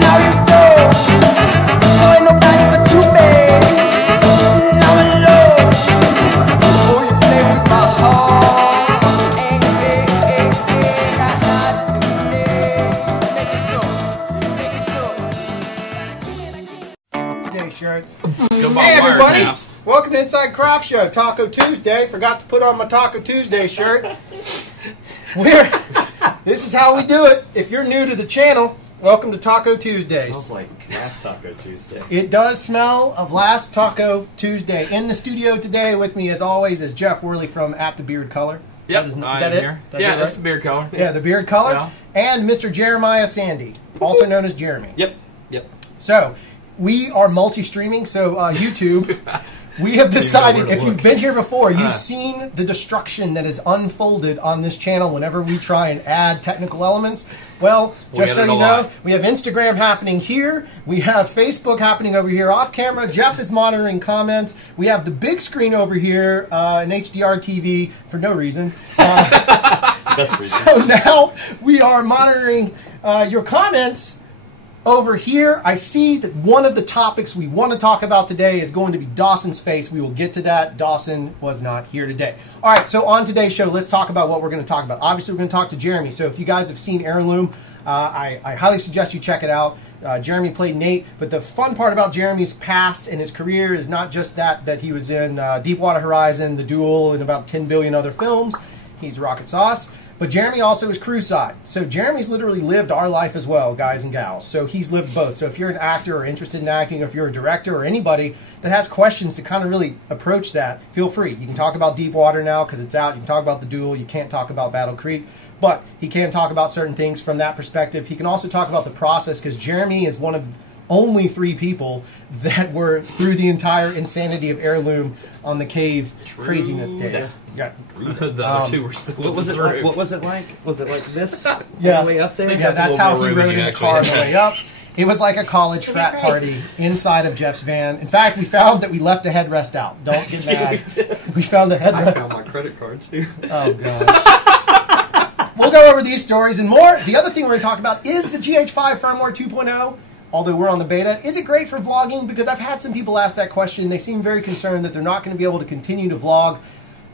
Now you know, boy, nobody but you, babe. Now I know, oh, you play with my heart. Hey, hey, hey, hey, not hard to make it so, Today shirt. Hey everybody, welcome to Inside Craft Show, Taco Tuesday. Forgot to put on my Taco Tuesday shirt. This is how we do it. If you're new to the channel, welcome to Taco Tuesdays. It smells like last Taco Tuesday. It does smell of last Taco Tuesday. In the studio today with me, as always, is Jeff Worley from At the Beard Color. Yep, is that it? here. That yeah, right? that's the beard color. Yeah, the beard color. Yeah. And Mr. Jeremy Sande, also known as Jeremy. Yep. So, we are multi-streaming, so YouTube, we have decided, if you've been here before, you've seen the destruction that is unfolded on this channel whenever we try and add technical elements. Well, just so you know, we have Instagram happening here, we have Facebook happening over here off camera, Jeff is monitoring comments, we have the big screen over here, an HDR TV, for no reason. That's reason. So now, we are monitoring your comments. Over here, I see that one of the topics we want to talk about today is going to be Dawson's face. We will get to that. Dawson was not here today. All right, so on today's show, let's talk about what we're going to talk about. Obviously, we're going to talk to Jeremy. So if you guys have seen Heirloom, I highly suggest you check it out. Jeremy played Nate, but the fun part about Jeremy's past and his career is not just that he was in Deepwater Horizon, The Duel, and about 10 billion other films. He's rocket sauce. But Jeremy also is crew side. So Jeremy's literally lived our life as well, guys and gals. So he's lived both. So if you're an actor or interested in acting, or if you're a director or anybody that has questions to kind of really approach that, feel free. You can talk about Deepwater now because it's out. You can talk about The Duel. You can't talk about Battle Creek. But he can talk about certain things from that perspective. He can also talk about the process because Jeremy is one of only 3 people that were through the entire insanity of Heirloom on the cave craziness days. Yeah. The other two were still what was it like? What was it like? Was it like this yeah. all the way up there? Yeah, that's how he rode in the car on the way up. It was like a college frat party inside of Jeff's van. In fact, we found that we left a headrest out. Don't get mad. We found a headrest. I found my credit card too. Oh, gosh. We'll go over these stories and more. The other thing we're going to talk about is the GH5 Firmware 2.0. Although we're on the beta. Is it great for vlogging? Because I've had some people ask that question. They seem very concerned that they're not going to be able to continue to vlog,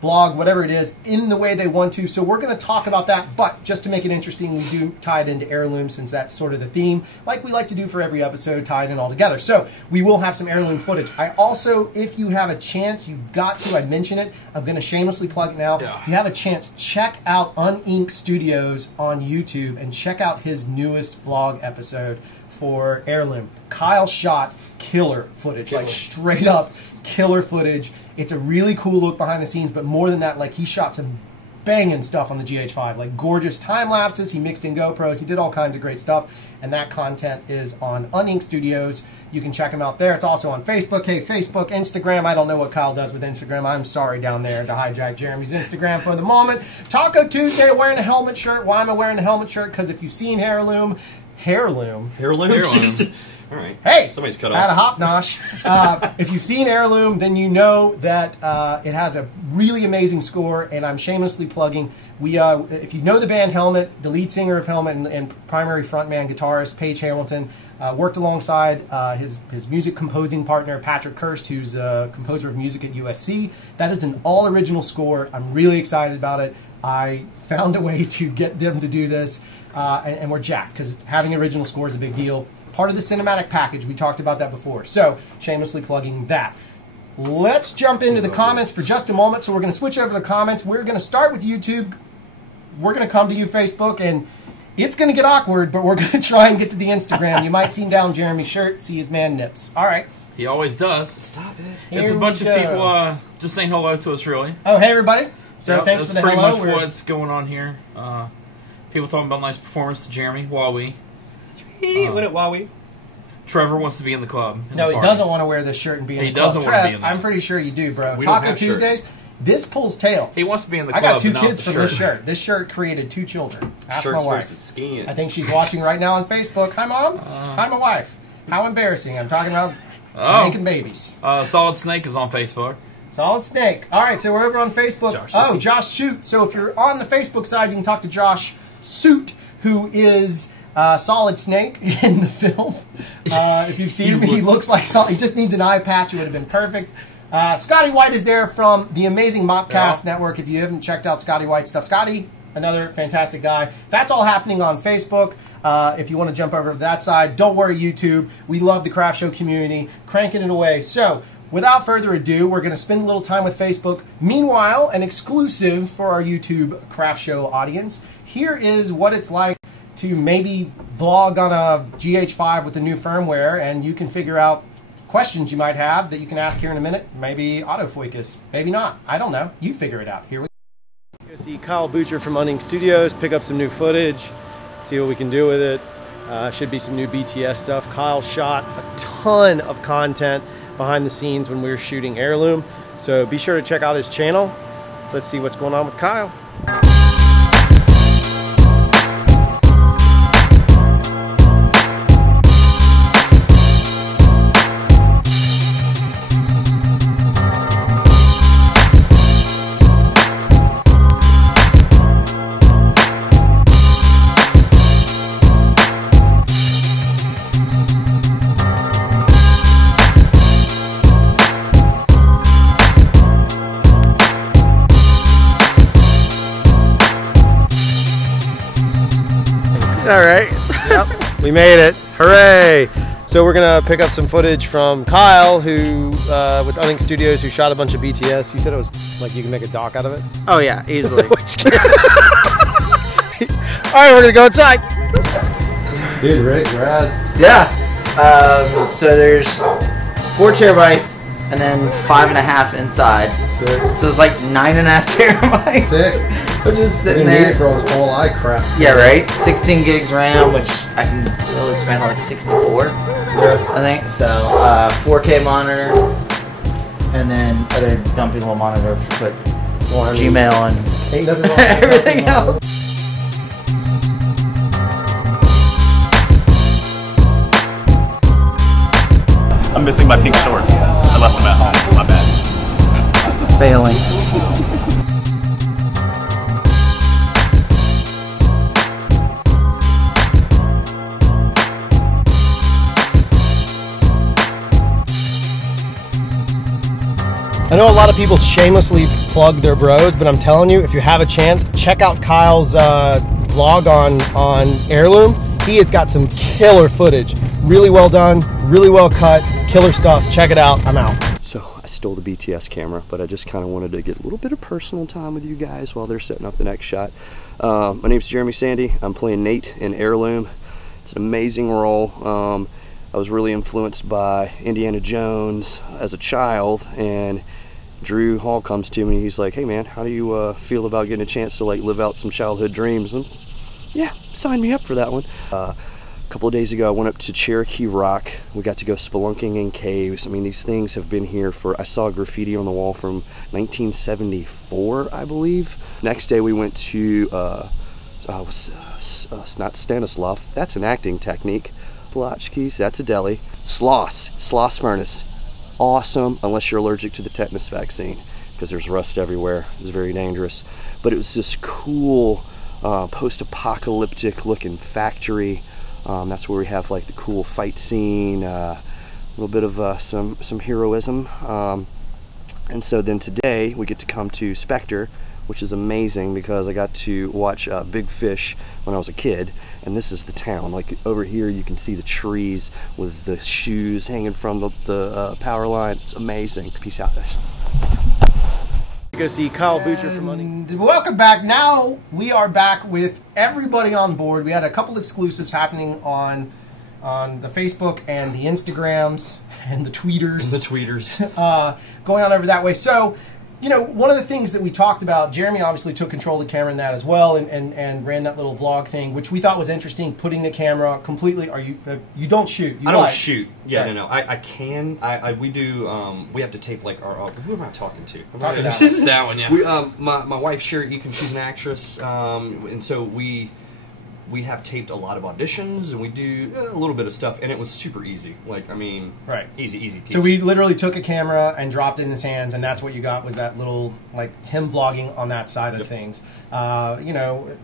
whatever it is, in the way they want to. So we're going to talk about that. But just to make it interesting, we do tie it into Heirloom since that's sort of the theme, like we like to do for every episode, tie it in all together. So we will have some Heirloom footage. I also, if you have a chance, you've got to, I mention it, I'm going to shamelessly plug it now. Yeah. If you have a chance, check out Uninked Studios on YouTube and check out his newest vlog episode for Heirloom. Kyle shot killer footage, like straight up killer footage. It's a really cool look behind the scenes, but more than that, like he shot some banging stuff on the GH5, like gorgeous time lapses. He mixed in GoPros. He did all kinds of great stuff, and that content is on Uninked Studios. You can check him out there. It's also on Facebook. Hey, Facebook, Instagram. I don't know what Kyle does with Instagram. I'm sorry down there to hijack Jeremy's Instagram for the moment. Taco Tuesday, wearing a helmet shirt. Why am I wearing a helmet shirt? Because if you've seen Heirloom. Heirloom. All right. Hey, somebody's cut had off. a hop nosh. If you've seen Heirloom, then you know that it has a really amazing score, and I'm shamelessly plugging. If you know the band Helmet, the lead singer of Helmet and primary frontman guitarist Paige Hamilton worked alongside his music composing partner Patrick Kirst, who's a composer of music at USC. That is an all-original score. I'm really excited about it. I found a way to get them to do this. And we're jacked because having original score is a big deal. Part of the cinematic package. We talked about that before. So, shamelessly plugging that. Let's jump into the comments for just a moment. So we're going to switch over to the comments. We're going to start with YouTube. We're going to come to you, Facebook, and it's going to get awkward, but we're going to try and get to the Instagram. You might see down Jeremy's shirt, see his man nips. All right. He always does. Stop it. It's a bunch of people just saying hello to us, really. Oh, hey, everybody. So yep, thanks for the pretty hello. much what's going on here. People talking about nice performance to Jeremy. Huawei. What at Huawei? Trevor wants to be in the club. No, he doesn't want to wear this shirt and be in the club. He doesn't want to be in I'm pretty sure you do, bro. We don't Taco have Tuesdays, shirts. this pulls tail. He wants to be in the club. I got 2 but kids not from the this shirt. This shirt created 2 children. Ask Shirts my wife. versus skins. I think she's watching right now on Facebook. Hi, Mom. Hi, my wife. How embarrassing. I'm talking about making babies. Solid Snake is on Facebook. Solid Snake. All right, so we're over on Facebook. Josh Shoot. So if you're on the Facebook side, you can talk to Josh Suit, who is Solid Snake in the film. If you've seen him, he looks like Solid. He just needs an eye patch. It would have been perfect. Scotty White is there from the amazing Mopcast Network. If you haven't checked out Scotty White's stuff, Scotty, another fantastic guy. That's all happening on Facebook. If you want to jump over to that side, don't worry, YouTube. We love the Craft Show community, cranking it away. So, without further ado, we're going to spend a little time with Facebook. Meanwhile, an exclusive for our YouTube Craft Show audience. Here is what it's like to maybe vlog on a GH5 with the new firmware, and you can figure out questions you might have that you can ask here in a minute. Maybe autofocus, maybe not. I don't know. You figure it out. Here we go. See Kyle Butcher from hi-jinx Studios, pick up some new footage, see what we can do with it. Should be some new BTS stuff. Kyle shot a ton of content behind the scenes when we were shooting Heirloom, so be sure to check out his channel. Let's see what's going on with Kyle. All right. Yep, we made it. Hooray! So we're gonna pick up some footage from Kyle, who with hi-jinx Studios, who shot a bunch of BTS. You said it was like you can make a doc out of it. Oh yeah, easily. All right, we're gonna go inside. Dude, Rick, rad. Yeah. So there's 4 terabytes and then 5.5 inside. Sick. So it's like 9.5 terabytes. Sick. We're just sitting Need there. it for all this whole eye crap. Yeah, right. 16 gigs RAM, which I can really expand to like 64. Yeah. I think so. 4K monitor, and then other dumpy little monitor to put Gmail and Ain't nothing wrong with everything else. I'm missing my pink shorts. I left them at home. My bad. Failing. I know a lot of people shamelessly plug their bros, but I'm telling you, if you have a chance, check out Kyle's vlog on Heirloom. He has got some killer footage. Really well done, really well cut, killer stuff. Check it out. I'm out. So I stole the BTS camera, but I just kind of wanted to get a little bit of personal time with you guys while they're setting up the next shot. My name's Jeremy Sande. I'm playing Nate in Heirloom. It's an amazing role. I was really influenced by Indiana Jones as a child, and Drew Hall comes to me and he's like, hey man, how do you feel about getting a chance to like live out some childhood dreams? And yeah, sign me up for that one. A couple of days ago I went up to Cherokee Rock. We got to go spelunking in caves. I mean, these things have been here for, I saw graffiti on the wall from 1974, I believe. Next day we went to not Stanislav, that's an acting technique. Blotchkis, that's a deli. Sloss Furnace. Awesome, unless you're allergic to the tetanus vaccine, because there's rust everywhere. It's very dangerous. But it was this cool post-apocalyptic looking factory. That's where we have like the cool fight scene, a little bit of some heroism. And so then today we get to come to Spectre, which is amazing because I got to watch Big Fish when I was a kid, and this is the town. Like over here you can see the trees with the shoes hanging from the power line. It's amazing. Peace out, guys. Go see Kyle Butcher from hi-jinx. Welcome back. Now we are back with everybody on board. We had a couple exclusives happening on the Facebook and the Instagrams and the tweeters. Going on over that way. So, you know, one of the things that we talked about, Jeremy obviously took control of the camera in that as well, and ran that little vlog thing, which we thought was interesting, putting the camera completely, you don't shoot. I don't shoot. Yeah, right. No. I can. We do, we have to tape like our, who am I talking to? This is that one, yeah. We, my wife, Sherry Eakin, she's an actress, and so we have taped a lot of auditions, and we do a little bit of stuff, and it was super easy. Like, I mean, right, easy peasy. So we literally took a camera and dropped it in his hands, and that's what you got was that little, like, him vlogging on that side of things. You know,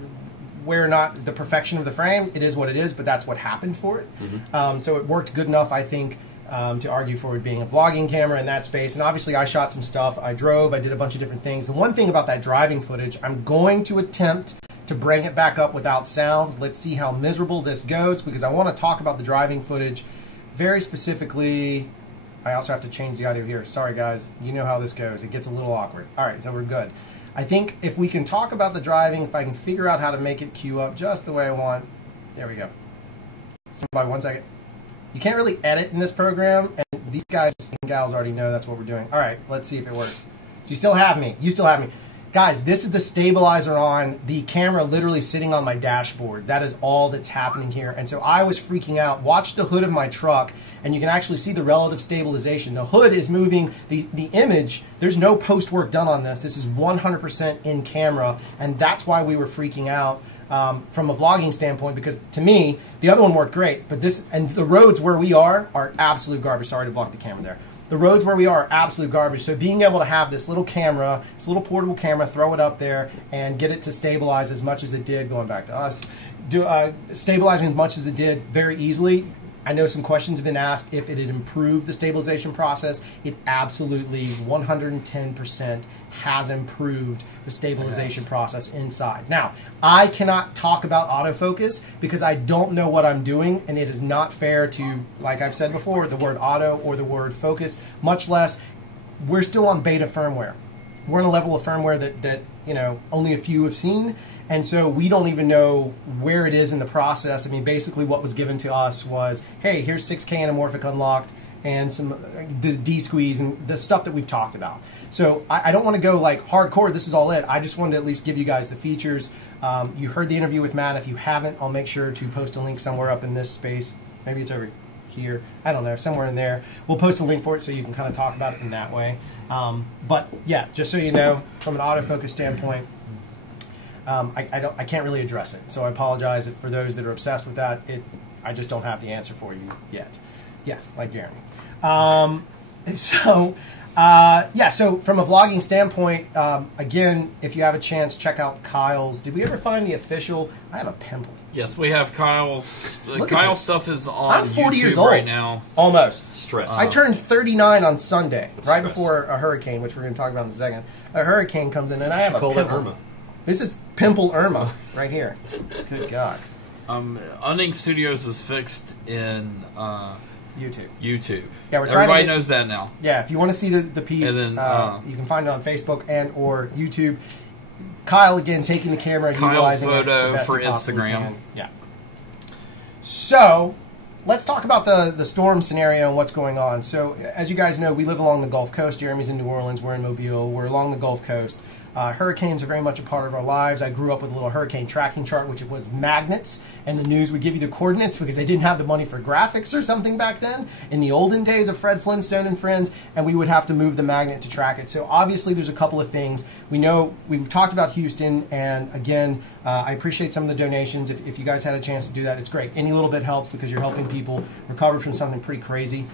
we're not the perfection of the frame. It is what it is, but that's what happened for it. So it worked good enough, I think, to argue for it being a vlogging camera in that space. And obviously I shot some stuff. I drove, I did a bunch of different things. The one thing about that driving footage, I'm going to attempt to bring it back up without sound. Let's see how miserable this goes, because I want to talk about the driving footage very specifically. I also have to change the audio here. Sorry guys, you know how this goes. It gets a little awkward. All right, so we're good. I think if we can talk about the driving, if I can figure out how to make it queue up just the way I want. There we go. Stand by 1 second. You can't really edit in this program, and these guys and gals already know that's what we're doing. All right, let's see if it works. Do you still have me? You still have me. Guys, this is the stabilizer on, the camera literally sitting on my dashboard. That is all that's happening here. And so I was freaking out. Watch the hood of my truck, and you can actually see the relative stabilization. The hood is moving, the image, there's no post work done on this. This is 100% in camera, and that's why we were freaking out from a vlogging standpoint, because to me, the other one worked great, but this, and the roads where we are absolute garbage. Sorry to block the camera there. The roads where we are absolute garbage. So being able to have this little camera, this little portable camera, throw it up there and get it to stabilize as much as it did, going back to us, stabilizing as much as it did very easily. I know some questions have been asked if it had improved the stabilization process. It absolutely 110% has improved the stabilization process inside. Now, I cannot talk about autofocus because I don't know what I'm doing, and it is not fair to, like I've said before, the word auto or the word focus, much less we're still on beta firmware. We're on a level of firmware that you know, only a few have seen. And so we don't even know where it is in the process. I mean, basically what was given to us was, hey, here's 6K anamorphic unlocked and some the D-squeeze and the stuff that we've talked about. So I don't want to go like hardcore, this is all it. I just wanted to at least give you guys the features. You heard the interview with Matt. If you haven't, I'll make sure to post a link somewhere up in this space. Maybe it's over here. I don't know, somewhere in there. We'll post a link for it so you can kind of talk about it in that way. But yeah, just so you know, from an autofocus standpoint, I can't really address it, so I apologize for those that are obsessed with that. I just don't have the answer for you yet. Yeah, like Jeremy. So from a vlogging standpoint, again, if you have a chance, check out Kyle's. Did we ever find the official? I have a pimple. Yes, we have Kyle's. Kyle's stuff is on I'm 40 YouTube years old right now. Almost. Stress. I turned 39 on Sunday, right stress. Before a hurricane, which we're going to talk about in a second. A hurricane comes in, and I have a Call that pimple. Irma. This is Pimple Irma right here. Good God. Unink Studios is fixed in YouTube. YouTube. Yeah, we're trying Everybody to get, knows that now. Yeah, if you want to see the piece, And then, you can find it on Facebook and or YouTube. Kyle, again, taking the camera, Kyle utilizing photo it the best for he possibly Instagram. can. Yeah. So, let's talk about the storm scenario and what's going on. So, as you guys know, we live along the Gulf Coast. Jeremy's in New Orleans. We're in Mobile. We're along the Gulf Coast. Hurricanes are very much a part of our lives. I grew up with a little hurricane tracking chart, which was magnets, and the news would give you the coordinates because they didn't have the money for graphics or something back then, in the olden days of Fred Flintstone and Friends, and we would have to move the magnet to track it. So obviously there's a couple of things. We know, we've talked about Houston, and again, I appreciate some of the donations. If you guys had a chance to do that, it's great. Any little bit helps because you're helping people recover from something pretty crazy.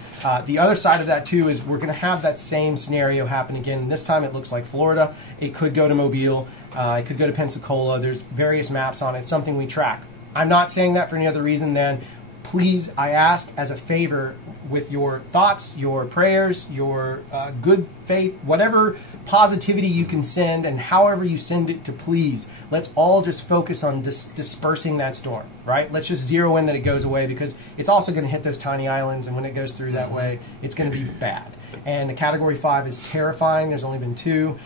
The other side of that too is we're going to have that same scenario happen again. This time it looks like Florida. It could go to Mobile. It could go to Pensacola. There's various maps on it, something we track. I'm not saying that for any other reason than, please, I ask as a favor, with your thoughts, your prayers, your good faith, whatever positivity you can send and however you send it to, please, let's all just focus on dispersing that storm, right? Let's just zero in that it goes away, because it's also going to hit those tiny islands, and when it goes through that way, it's going to be bad. And the Category 5 is terrifying. There's only been 2.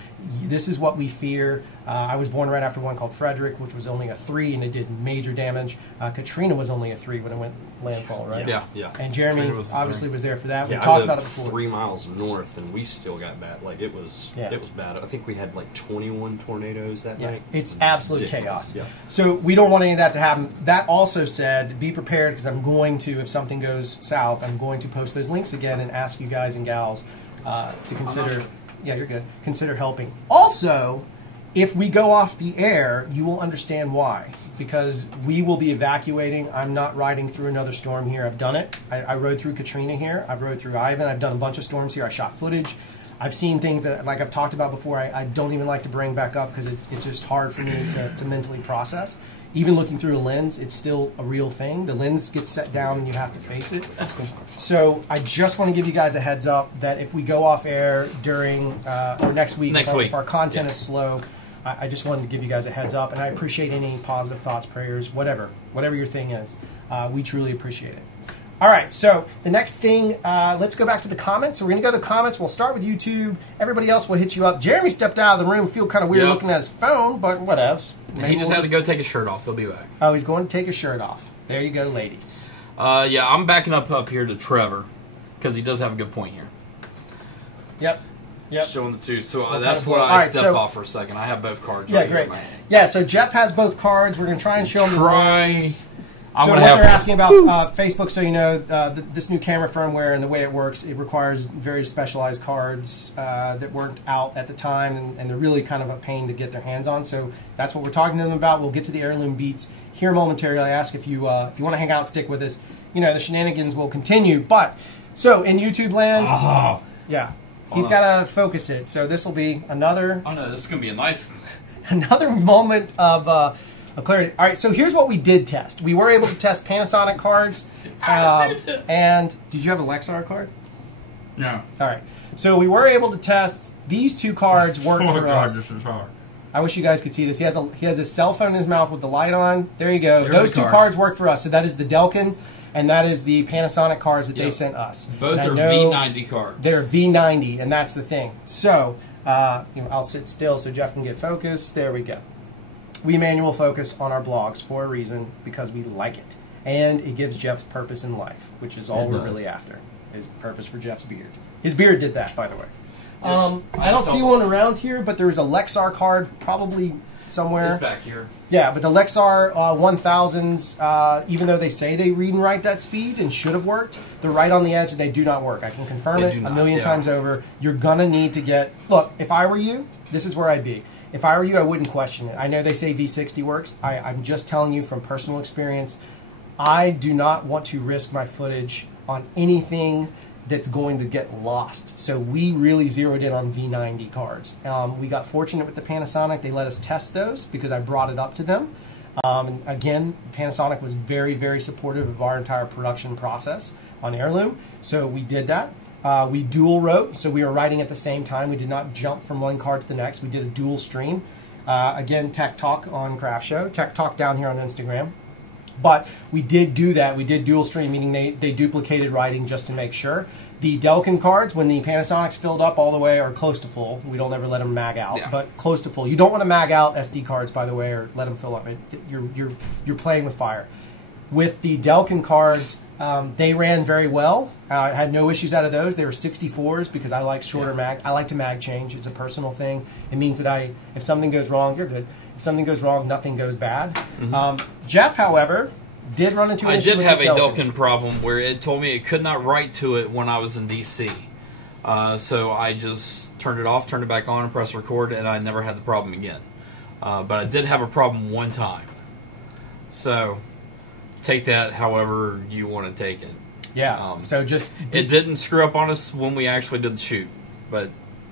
This is what we fear. I was born right after one called Frederick, which was only a 3, and it did major damage. Katrina was only a 3 when it went landfall, right? Yeah. And Jeremy was obviously was there for that. Yeah, We talked I about lived it before. 3 miles north, and we still got bad. Like it was bad. I think we had like 21 tornadoes that night. It's absolute ridiculous. chaos. Yeah. So we don't want any of that to happen. That also said, be prepared, because I'm going to, if something goes south, I'm going to post those links again and ask you guys and gals to consider. Yeah, you're good. Consider helping. Also, if we go off the air, you will understand why. Because we will be evacuating. I'm not riding through another storm here. I've done it. I rode through Katrina here. I've rode through Ivan. I've done a bunch of storms here. I shot footage. I've seen things that, like I've talked about before, I don't even like to bring back up because it's just hard for me to mentally process. even looking through a lens, it's still a real thing. The lens gets set down and you have to face it. That's cool. So I just want to give you guys a heads up that if we go off air during or next week, if our content is slow, I just wanted to give you guys a heads up, and I appreciate any positive thoughts, prayers, whatever your thing is. We truly appreciate it. All right, so the next thing, let's go back to the comments. So we're going to go to the comments. We'll start with YouTube. Everybody else will hit you up. Jeremy stepped out of the room. Feel kind of weird looking at his phone, but whatevs. He just has to go take his shirt off. He'll be back. Oh, he's going to take his shirt off. There you go, ladies. Yeah, I'm backing up here to Trevor because he does have a good point here. Yep. Showing the two. So that's what I stepped off for a second. I have both cards right here in my hand. Yeah, so Jeff has both cards. We're going to try and show them the lens. So what they're asking about Facebook, so you know, this new camera firmware and the way it works, it requires very specialized cards that weren't out at the time, and they're really kind of a pain to get their hands on. So that's what we're talking to them about. We'll get to the Heirloom beats here momentarily. I ask if you want to hang out and stick with us. You know, the shenanigans will continue. But, so in YouTube land, yeah, he's got to focus it. So this will be another... Oh no, this is going to be a nice... another moment of clarity. All right, so here's what we did test. We were able to test Panasonic cards. And did you have a Lexar card? No. All right. So we were able to test these two cards work for us. This is hard. I wish you guys could see this. He has his cell phone in his mouth with the light on. There you go. There's those two cards work for us. So that is the Delkin, and that is the Panasonic cards that they sent us. Both are V90 cards. They're V90, and that's the thing. So I'll sit still so Jeff can get focused. There we go. We manual focus on our blogs for a reason, because we like it. And it gives Jeff's purpose in life, which is all we're really after, is purpose for Jeff's beard. His beard did that, by the way. I don't see one around here, but there's a Lexar card probably somewhere. It's back here. Yeah, but the Lexar 1000s, even though they say they read and write that speed and should have worked, they're right on the edge and they do not work. I can confirm it a million times over. You're going to need to get... Look, if I were you, this is where I'd be. If I were you, I wouldn't question it. I know they say V60 works. I'm just telling you from personal experience, I do not want to risk my footage on anything that's going to get lost. So we really zeroed in on V90 cards. We got fortunate with the Panasonic. They let us test those because I brought it up to them. And again, Panasonic was very, very supportive of our entire production process on Heirloom. So we did that. We dual wrote, so we were writing at the same time. We did not jump from one card to the next. We did a dual stream. Again, Tech Talk on CRFTSHO, Tech Talk down here on Instagram. But we did do that. We did dual stream, meaning they duplicated writing just to make sure. The Delkin cards, when the Panasonic's filled up all the way or close to full, we don't ever let them mag out, but close to full. You don't want to mag out SD cards, by the way, or let them fill up. You're playing with fire. With the Delkin cards, they ran very well. I had no issues out of those. They were 64s because I like shorter mag. I like to mag change. It's a personal thing. It means that if something goes wrong, you're good. If something goes wrong, nothing goes bad. Jeff, however, did run into an issue with the Delkin. I did have a Delkin problem where it told me it could not write to it when I was in DC. So I just turned it off, turned it back on, and pressed record, and I never had the problem again. But I did have a problem one time. So... take that however you want to take it. Yeah. So just... It didn't screw up on us when we actually did the shoot. But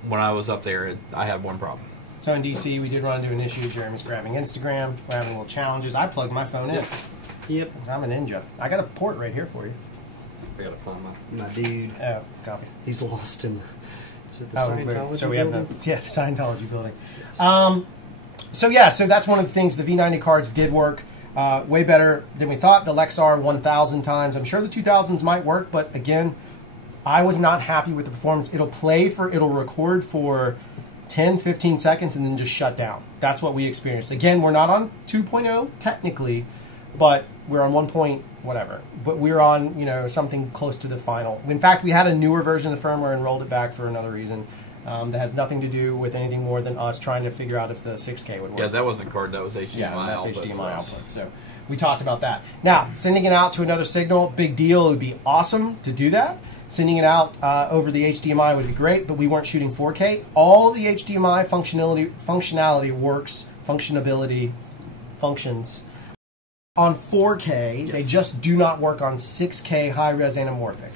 when I was up there, I had one problem. So in DC, we did run into an issue. Jeremy's grabbing Instagram. We're having little challenges. I plugged my phone in. Yep. I'm a ninja. I got a port right here for you. I gotta find my dude. Oh, copy. He's lost in the... Is it the Scientology so we building? have the Scientology building. Yes. So that's one of the things. The V90 cards did work. Way better than we thought. The Lexar 1000 times. I'm sure the 2000s might work, but again, I was not happy with the performance. It'll record for 10, 15 seconds and then just shut down. That's what we experienced. Again, we're not on 2.0 technically, but we're on 1. Whatever. But we're on, something close to the final. In fact, we had a newer version of the firmware and rolled it back for another reason. That has nothing to do with anything more than us trying to figure out if the 6K would work. Yeah, that wasn't card, that was HDMI output. Yeah, that's HDMI output. So we talked about that. Now, sending it out to another signal, big deal. It would be awesome to do that. Sending it out over the HDMI would be great, but we weren't shooting 4K. All the HDMI functionality works, functions on 4K. Yes. They just do not work on 6K high-res anamorphic.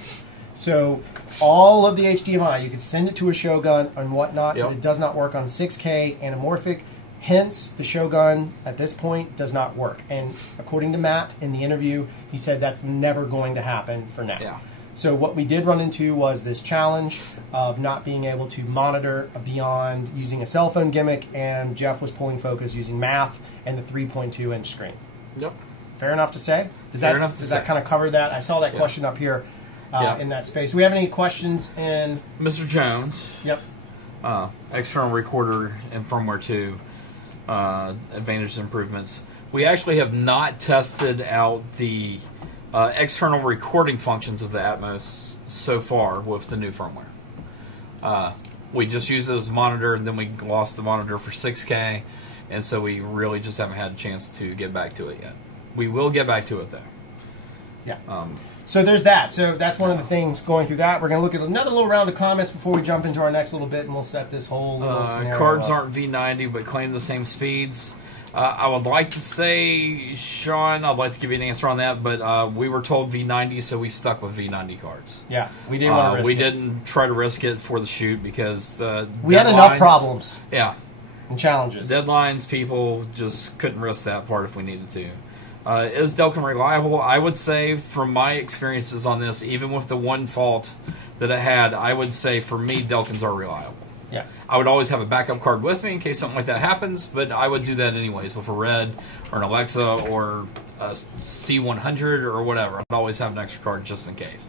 So all of the HDMI, you can send it to a Shogun and whatnot, but it does not work on 6K anamorphic. Hence, the Shogun at this point does not work. And according to Matt in the interview, he said that's never going to happen for now. Yeah. So what we did run into was this challenge of not being able to monitor beyond using a cell phone gimmick, and Jeff was pulling focus using math and the 3.2-inch screen. Yep. Fair enough to say? Does that kind of cover that? I saw that question up here in that space. Do we have any questions in... Mr. Jones. Yep. External recorder and firmware 2. Advantages and improvements. We actually have not tested out the external recording functions of the Atmos so far with the new firmware. We just used it as a monitor, and then we lost the monitor for 6K, and so we really just haven't had a chance to get back to it yet. We will get back to it, though. Yeah. So there's that. So that's one of the things going through that. We're going to look at another little round of comments before we jump into our next little bit, and we'll set this whole little scenario cards up. aren't V90, but claim the same speeds. I would like to say, Sean, I'd like to give you an answer on that, but we were told V90, so we stuck with V90 cards. Yeah, we didn't want to risk it. We didn't try to risk it for the shoot because we had enough problems. Yeah. And challenges. Deadlines, people just couldn't risk that part if we needed to. Is Delkin reliable? I would say, from my experiences on this, even with the one fault that it had, I would say, for me, Delkins are reliable. Yeah. I would always have a backup card with me in case something like that happens, but I would do that anyways with a Red or an Alexa or a C100 or whatever. I'd always have an extra card just in case.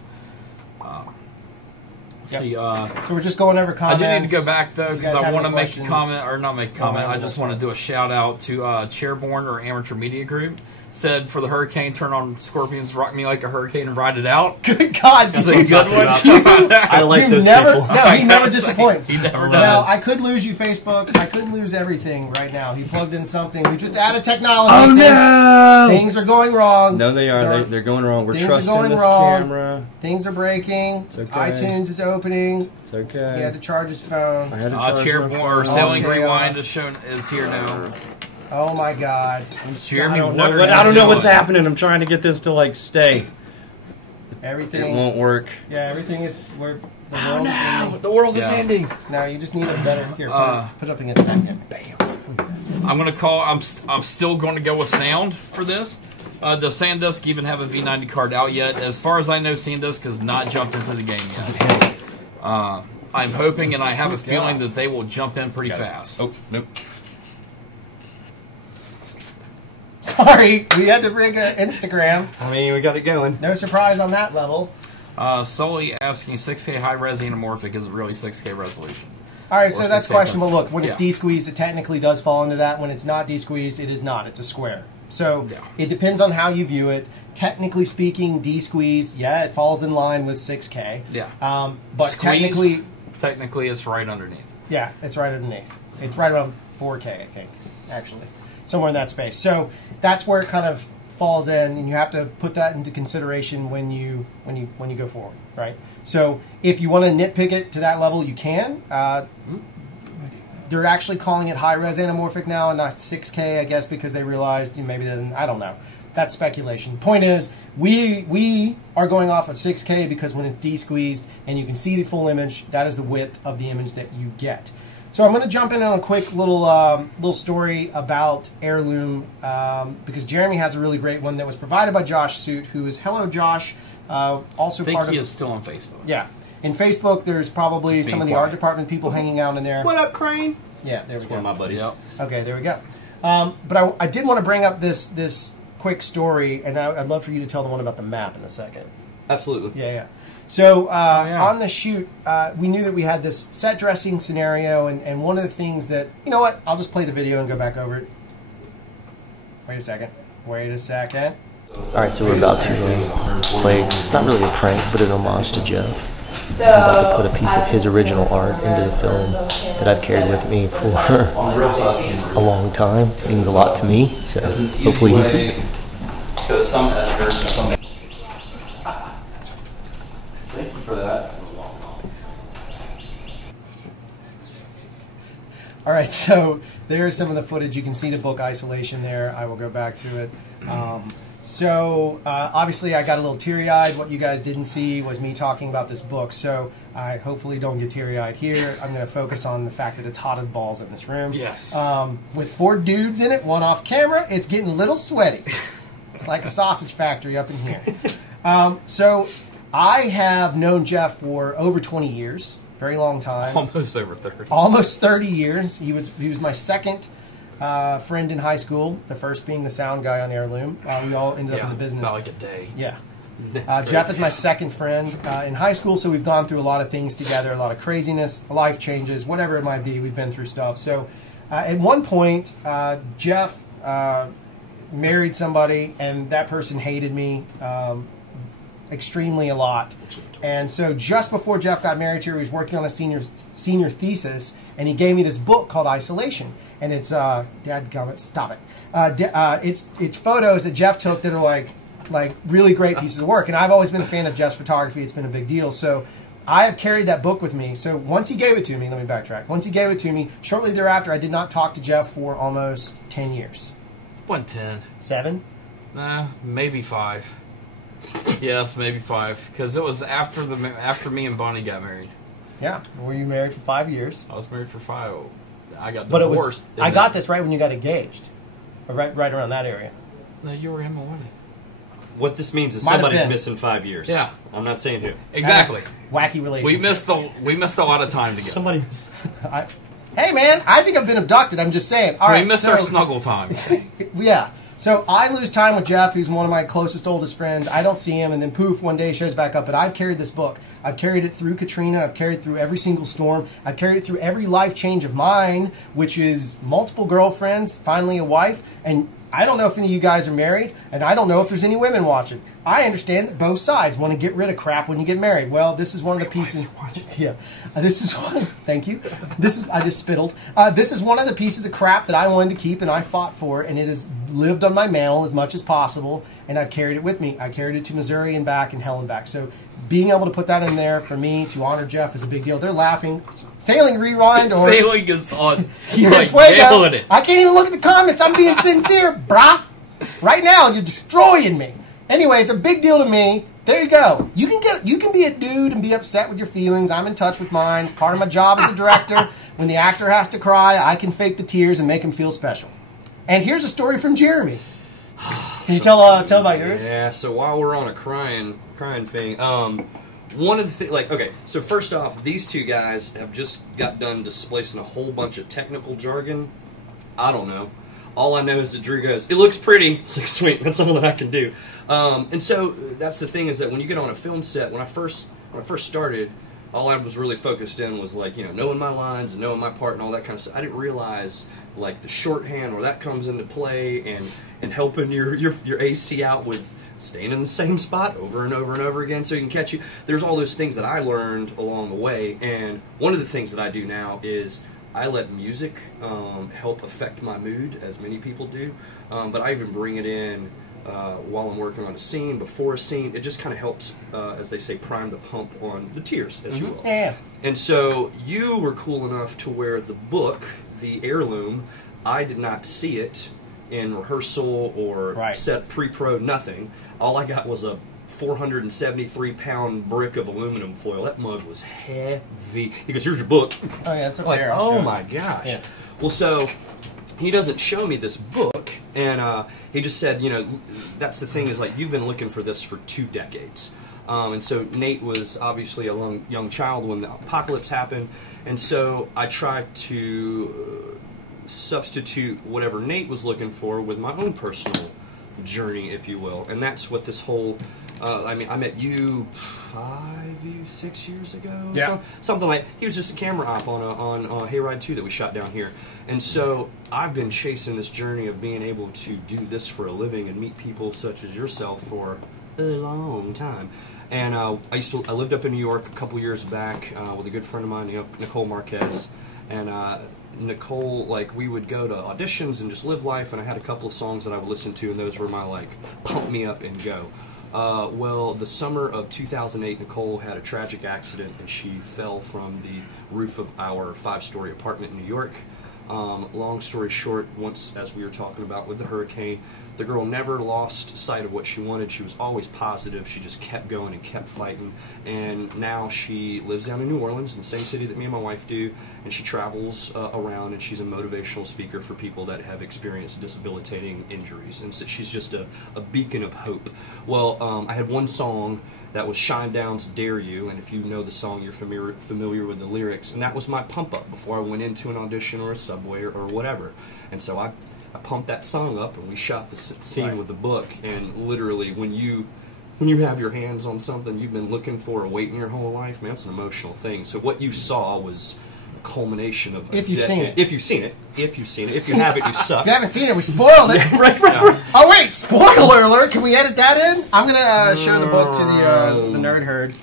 See, so we're just going over comments. I do need to go back, though, because I want to make a comment, or not make a comment. I just want to do a shout-out to Chairborne or Amateur Media Group. Said for the hurricane, turn on Scorpions, rock me like a hurricane, and ride it out. Good God, that's a good one. I like those people. No, he never disappoints. He never does. Now, I could lose you, Facebook. I could lose everything right now. He plugged in something. We just added technology. Oh, no! Things are going wrong. No, they are. They're going wrong. We're trusting this camera. Things are breaking. It's okay. iTunes is opening. It's okay. He had to charge his phone. I had to charge Chairborne or Sailing Rewind is here now. Oh my God! Jeremy, I don't know what's happening. I'm trying to get this to like stay. Everything it won't work. Yeah, everything is. The world is ending. The world is ending. Now you just need a better here. Put up against that. Bam. I'm gonna call. I'm still going to go with Sound for this. Does SanDisk even have a V90 card out yet? As far as I know, SanDisk has not jumped into the game yet. I'm hoping, and I have a feeling that they will jump in pretty fast. Oh nope. Sorry, we had to rig an Instagram. I mean, we got it going. No surprise on that level. Sully asking 6K high-res anamorphic, is it really 6K resolution? All right, so that's questionable. Look, when it's de-squeezed, it technically does fall into that. When it's not de-squeezed, it is not. It's a square. So it depends on how you view it. Technically speaking, de-squeezed, yeah, it falls in line with 6K. Yeah. But squeezed, technically, it's right underneath. Yeah, it's right underneath. It's right around 4K, I think, actually. Somewhere in that space. So that's where it kind of falls in, and you have to put that into consideration when you go forward, right? So if you want to nitpick it to that level, you can. They're actually calling it high-res anamorphic now and not 6K, I guess, because they realized maybe they didn't. I don't know. That's speculation. Point is, we are going off of 6K because when it's de-squeezed and you can see the full image, that is the width of the image that you get. So I'm going to jump in on a quick little story about Heirloom because Jeremy has a really great one that was provided by Josh Suit, who is hello Josh, also I think part of. He is still on Facebook. Yeah, in Facebook there's probably some of the art department people hanging out in there. What up, Crane? Yeah, there we go. One of my buddies. Yep. Okay, there we go. But I did want to bring up this quick story, and I'd love for you to tell the one about the map in a second. Absolutely. Yeah. So on the shoot, we knew that we had this set dressing scenario, and one of the things that, you know what, I'll just play the video and go back over it. Wait a second. Alright, so we're about to play, not really a prank, but an homage to Jeff. I'm about to put a piece of his original art into the film that I've carried with me for a long time. It means a lot to me, so hopefully he sees it. Because some editors and some... Thank you for that. All right, so there's some of the footage. You can see the book isolation there. I will go back to it. So obviously I got a little teary-eyed. What you guys didn't see was me talking about this book. So I hopefully don't get teary-eyed here. I'm going to focus on the fact that it's hot as balls in this room. Yes. With 4 dudes in it, 1 off camera, it's getting a little sweaty. It's like a sausage factory up in here. So I have known Jeff for over 20 years. Very long time. Almost over 30. Almost 30 years. He was my second friend in high school, the first being the sound guy on Heirloom. We all ended up in the business. About like a day. Yeah. Jeff is my second friend in high school, so we've gone through a lot of things together, a lot of craziness, life changes, whatever it might be. We've been through stuff. So at one point, Jeff married somebody, and that person hated me extremely a lot. And so just before Jeff got married to her, he was working on a senior thesis, and he gave me this book called Isolation. And it's dadgummit, stop it. It's photos that Jeff took that are like really great pieces of work. And I've always been a fan of Jeff's photography. It's been a big deal. So I have carried that book with me. So once he gave it to me, let me backtrack. Once he gave it to me, shortly thereafter, I did not talk to Jeff for almost 10 years. 110. 7? Nah, maybe 5. Yes, maybe 5. Because it was after me and Bonnie got married. Yeah. Were you married for 5 years? I was married for 5. I got But divorced. I got this right when you got engaged. Or right around that area. No, you were in my wedding. What this means is Might have somebody's been. missing 5 years. Yeah. I'm not saying who. Exactly. Wacky relationship. We missed a lot of time together. Somebody missed. Hey, man, I think I've been abducted. I'm just saying. All right, we missed our snuggle time. Yeah. So I lose time with Jeff, who's one of my closest, oldest friends. I don't see him, and then poof, one day he shows back up. But I've carried this book. I've carried it through Katrina. I've carried it through every single storm. I've carried it through every life change of mine, which is multiple girlfriends, finally a wife. And I don't know if any of you guys are married, and I don't know if there's any women watching. I understand that both sides want to get rid of crap when you get married. Well, this is one of the pieces. Yeah, this is one. Thank you. This is. I just spittled. This is one of the pieces of crap that I wanted to keep, and I fought for, and it has lived on my mantle as much as possible, and I've carried it with me. I carried it to Missouri and back, and hell and back. So being able to put that in there for me to honor Jeff is a big deal. They're laughing. Sailing rewind or Sailing is on. You're Like, fuego. nailing it. I can't even look at the comments. I'm being sincere, brah. Right now, you're destroying me. Anyway, it's a big deal to me. There you go. You can be a dude and be upset with your feelings. I'm in touch with mine. It's part of my job as a director. When the actor has to cry, I can fake the tears and make him feel special. And here's a story from Jeremy. Can you tell about yours? Yeah. So while we're on a crying thing, one of the things, okay, so first off, these two guys have just got done displacing a whole bunch of technical jargon. I don't know. All I know is that Drew goes, "It looks pretty." It's like, sweet, that's something that I can do. And so that's the thing, is that when you get on a film set, when I first started, all I was really focused in was knowing my lines and knowing my part and all that kind of stuff. I didn't realize the shorthand where that comes into play and helping your AC out with staying in the same spot over and over and over again so you can catch you. There's all those things that I learned along the way, and one of the things that I do now is I let music help affect my mood, as many people do, but I even bring it in while I'm working on a scene, before a scene. It just kind of helps, as they say, prime the pump on the tears, as you will. Yeah. And so you were cool enough to where the book, the Heirloom, I did not see it in rehearsal or set pre-pro, nothing. All I got was a 473-pound brick of aluminum foil. That mug was heavy. He goes, "Here's your book." Oh yeah, it's okay. Like, oh my gosh. Yeah. Well, so he doesn't show me this book, and he just said, that's the thing, is you've been looking for this for 2 decades. And so Nate was obviously a young child when the apocalypse happened, and so I tried to substitute whatever Nate was looking for with my own personal journey, if you will, and that's what this whole. I met you 6 years ago. Yeah. Something like. He was just a camera op on Hayride 2 that we shot down here, and so I've been chasing this journey of being able to do this for a living and meet people such as yourself for a long time. And I lived up in New York a couple years back with a good friend of mine, Nicole Marquez, and Nicole, we would go to auditions and just live life, and I had a couple of songs that I would listen to, and those were my pump me up and go. Well, the summer of 2008, Nicole had a tragic accident, and she fell from the roof of our 5-story apartment in New York. Long story short, once, as we were talking about with the hurricane, the girl never lost sight of what she wanted. She was always positive. She just kept going and kept fighting. And now she lives down in New Orleans, in the same city that me and my wife do, and she travels around, and she's a motivational speaker for people that have experienced debilitating injuries. And so she's just a beacon of hope. Well, I had one song that was Shinedown's Dare You, and if you know the song, you're familiar with the lyrics, and that was my pump-up before I went into an audition or a subway or whatever. And so I pumped that song up, and we shot the scene with the book, and literally when you have your hands on something you've been looking for or waiting your whole life, man, it's an emotional thing. So what you saw was a culmination of if you've seen it. If you've seen it. If you've seen it. If you haven't, you suck. If you haven't seen it, we spoiled it. right. Oh wait, spoiler alert! Can we edit that in? I'm gonna show the book to the nerd herd.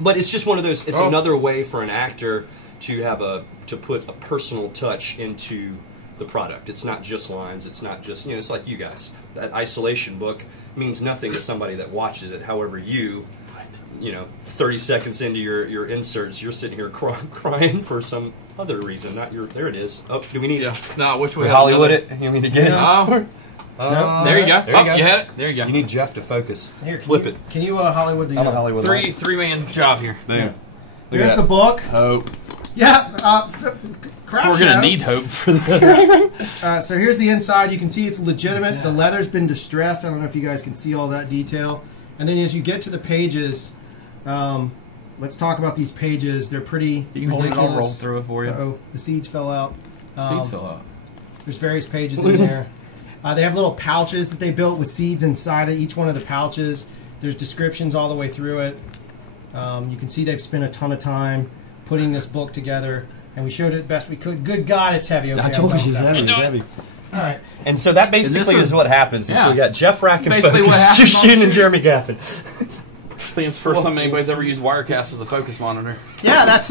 But it's just one of those. It's another way for an actor to put a personal touch into the product. It's not just lines. It's not just, it's like you guys. That isolation book means nothing to somebody that watches it. However, 30 seconds into your inserts, you're sitting here crying for some other reason. Not your. There it is. Oh, do we need? Yeah. No, which way? Hollywood it. You mean to get it? No. There you go. There you go. You had it. There you go. You need Jeff to focus. Here, flip it. Can you Hollywood the? I'm a Hollywood. Three-man job here. Boom. Yeah. Here's the book. Hope. Yeah. We're gonna need hope for that. So here's the inside. You can see it's legitimate. Yeah. The leather's been distressed. I don't know if you guys can see all that detail. And then as you get to the pages, let's talk about these pages. They're pretty You can hold ridiculous. it. I'll roll through it for you. Uh-oh, the seeds fell out. Seeds fell out. There's various pages in there. They have little pouches that they built with seeds inside of each one of the pouches. There's descriptions all the way through it. You can see they've spent a ton of time putting this book together, and we showed it best we could. Good God, it's heavy. Okay, I told you it's heavy. It's heavy. All right. And so that basically is what happens. Yeah. So we got Jeff Rack and Basically what Focus, happens Jushin and Jeremy Gaffin. I think it's the first time anybody's ever used Wirecast as a focus monitor. Yeah, that's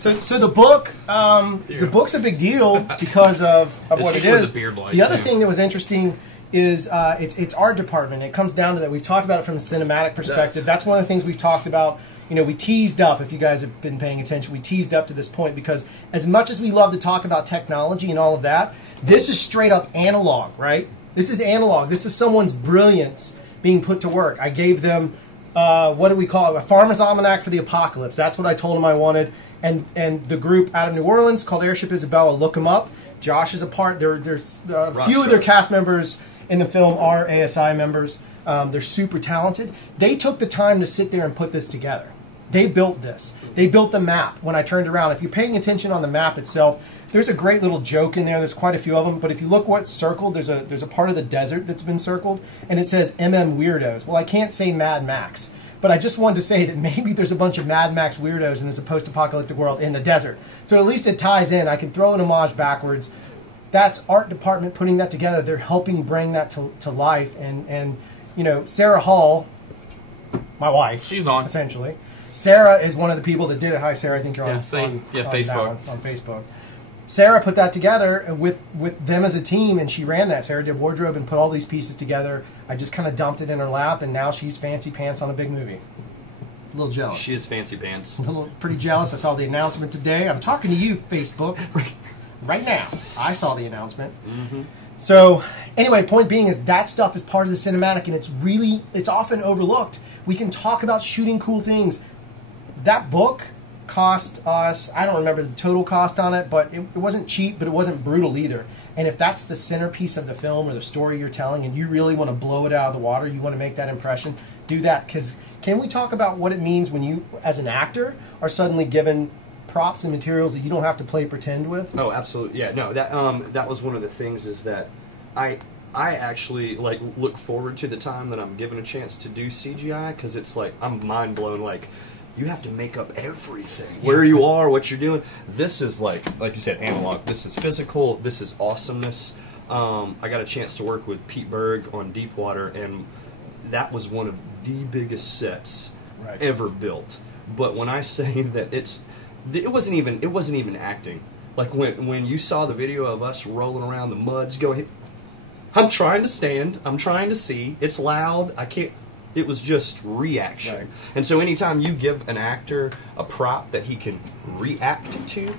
So the book, the book's a big deal because of what it is. The other thing that was interesting is it's art department. It comes down to that. We've talked about it from a cinematic perspective. That's one of the things we've talked about. We teased up, if you guys have been paying attention, we teased up to this point because as much as we love to talk about technology and all of that, this is straight up analog, right? This is analog. This is someone's brilliance being put to work. I gave them, what do we call it? A Farmer's Almanac for the Apocalypse. That's what I told them I wanted. And the group out of New Orleans called Airship Isabella, look them up. Josh is a part. There's a few of their cast members in the film are ASI members. They're super talented. They took the time to sit there and put this together. They built this. They built the map. When I turned around, if you're paying attention on the map itself, there's a great little joke in there. There's quite a few of them. But if you look what's circled, there's a part of the desert that's been circled, and it says MM Weirdos. Well, I can't say Mad Max. But I just wanted to say that maybe there's a bunch of Mad Max weirdos in this post-apocalyptic world in the desert. So at least it ties in. I can throw an homage backwards. That's art department putting that together. They're helping bring that to life. And Sarah Hall, my wife. She's on. Essentially. Sarah is one of the people that did it. Hi, Sarah. I think you're on Facebook. On Facebook. Sarah put that together with them as a team, and she ran that. Sarah did wardrobe and put all these pieces together. I just kind of dumped it in her lap, and now she's fancy pants on a big movie. A little jealous. She is fancy pants. A little pretty jealous. I saw the announcement today. I'm talking to you, Facebook, right now. I saw the announcement. Mm-hmm. So anyway, point being is that stuff is part of the cinematic, and it's often overlooked. We can talk about shooting cool things. That book cost us, I don't remember the total cost on it, but it wasn't cheap, but it wasn't brutal either. And if that's the centerpiece of the film or the story you're telling and you really want to blow it out of the water, you want to make that impression, do that. Because can we talk about what it means when you, as an actor, are suddenly given props and materials that you don't have to play pretend with? Oh, absolutely. Yeah, no, that was one of the things is that I actually look forward to the time that I'm given a chance to do CGI because it's like I'm mind blown. Like you have to make up everything, where you are, what you're doing. This is like you said, analog. This is physical. This is awesomeness. I got a chance to work with Pete Berg on Deepwater, and that was one of the biggest sets ever built. But when I say that it wasn't even acting. Like when you saw the video of us rolling around the muds going, I'm trying to stand, I'm trying to see, it's loud, I can't. It was just reaction. Right. And so anytime you give an actor a prop that he can react to,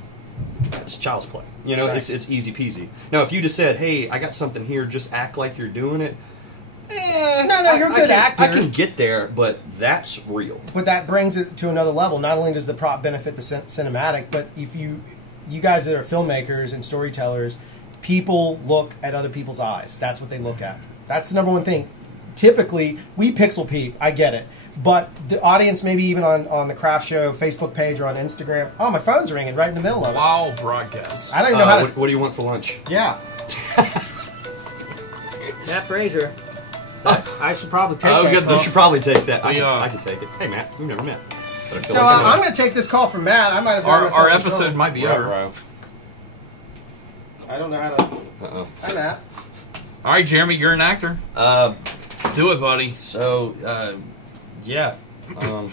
It's child's play. You know, Right. it's easy peasy. Now, if you just said, "Hey, I got something here, just act like you're doing it," No, you're a good actor. I can get there, but that's real. But that brings it to another level. Not only does the prop benefit the cinematic, but if you guys that are filmmakers and storytellers, people look at other people's eyes. That's what they look at. That's the number one thing. Typically, we pixel peep. I get it. But the audience, maybe even on the Craft Show Facebook page or on Instagram. Oh, my phone's ringing right in the middle of it. Wow, broadcast. I don't even know how to... What do you want for lunch? Yeah. Mat Frazer. I should probably take that good. call. You should probably take that. I Yeah. can take it. Hey, Matt, we've never met. But I feel So like I know I'm you. going to take this call from Matt. I might have gotten Our myself in episode trouble. might be Right, over. right. I don't know how to... Hi, Matt. All right, Jeremy, you're an actor. Do it, buddy. So, yeah.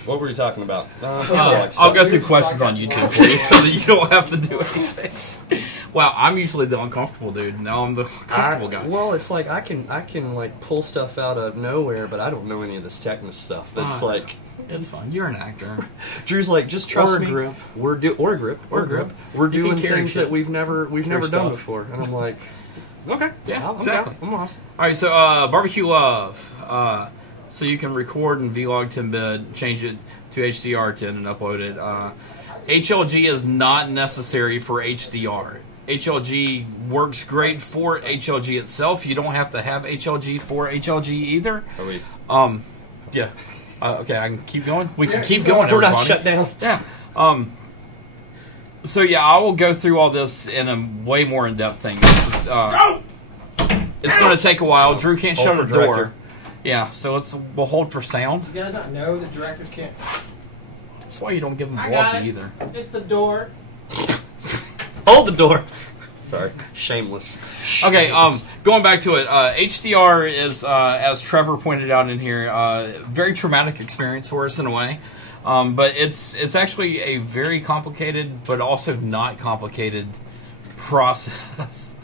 What were you talking about? I'll go through questions on YouTube for you so that you don't have to do anything. Wow, I'm usually the uncomfortable dude. Now I'm the comfortable guy. Well, it's like I can like pull stuff out of nowhere, but I don't know any of this technical stuff. That's like it's fine. You're an actor. Drew's like, just trust Or a me. grip. We're grip. We're You doing can carry things shit. that we've never done stuff. before, and I'm like, okay, Yeah, I'm exactly. down. I'm awesome. All right, so Barbecue Love. So you can record in vlog 10-bit, change it to HDR10 and upload it. HLG is not necessary for HDR. HLG works great for HLG itself. You don't have to have HLG for HLG either. Are we? Yeah. Okay, I can keep going. We can keep going. We're not everybody. shut down. Yeah. So yeah, I will go through all this in a way more in-depth thing. This is, it's going to take a while. Drew can't Hold shut for a door. director. Yeah, so we'll hold for sound. You guys not know that directors can't... That's why you don't give them I got walkie it. either. It's the door. Hold the door. Sorry, shameless. Okay, going back to it, HDR is, as Trevor pointed out in here, very traumatic experience for us in a way. But it's actually a very complicated, but also not complicated process.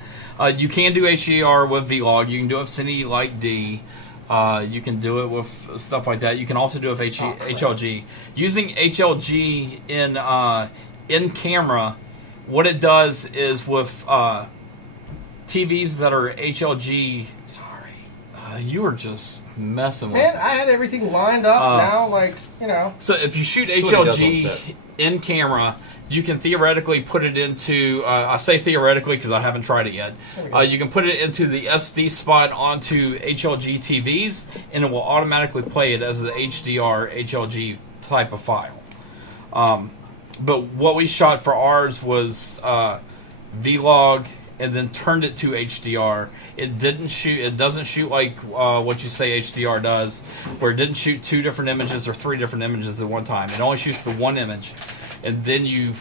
You can do HDR with Vlog. You can do it with Cine Light D. You can do it with stuff like that. You can also do it with HLG. Using HLG in camera, what it does is with TVs that are HLG. Sorry, you are just messing with. Man, I had everything lined up now, like, you know. So if you shoot That's what he does on HLG set. in camera, you can theoretically put it into, I say theoretically because I haven't tried it yet. You can put it into the SD spot onto HLG TVs, and it will automatically play it as an HDR HLG type of file. But what we shot for ours was Vlog, and then turned it to HDR. It didn't shoot. It doesn't shoot like what you say HDR does, where it didn't shoot 2 different images or 3 different images at one time. It only shoots the one image, and then you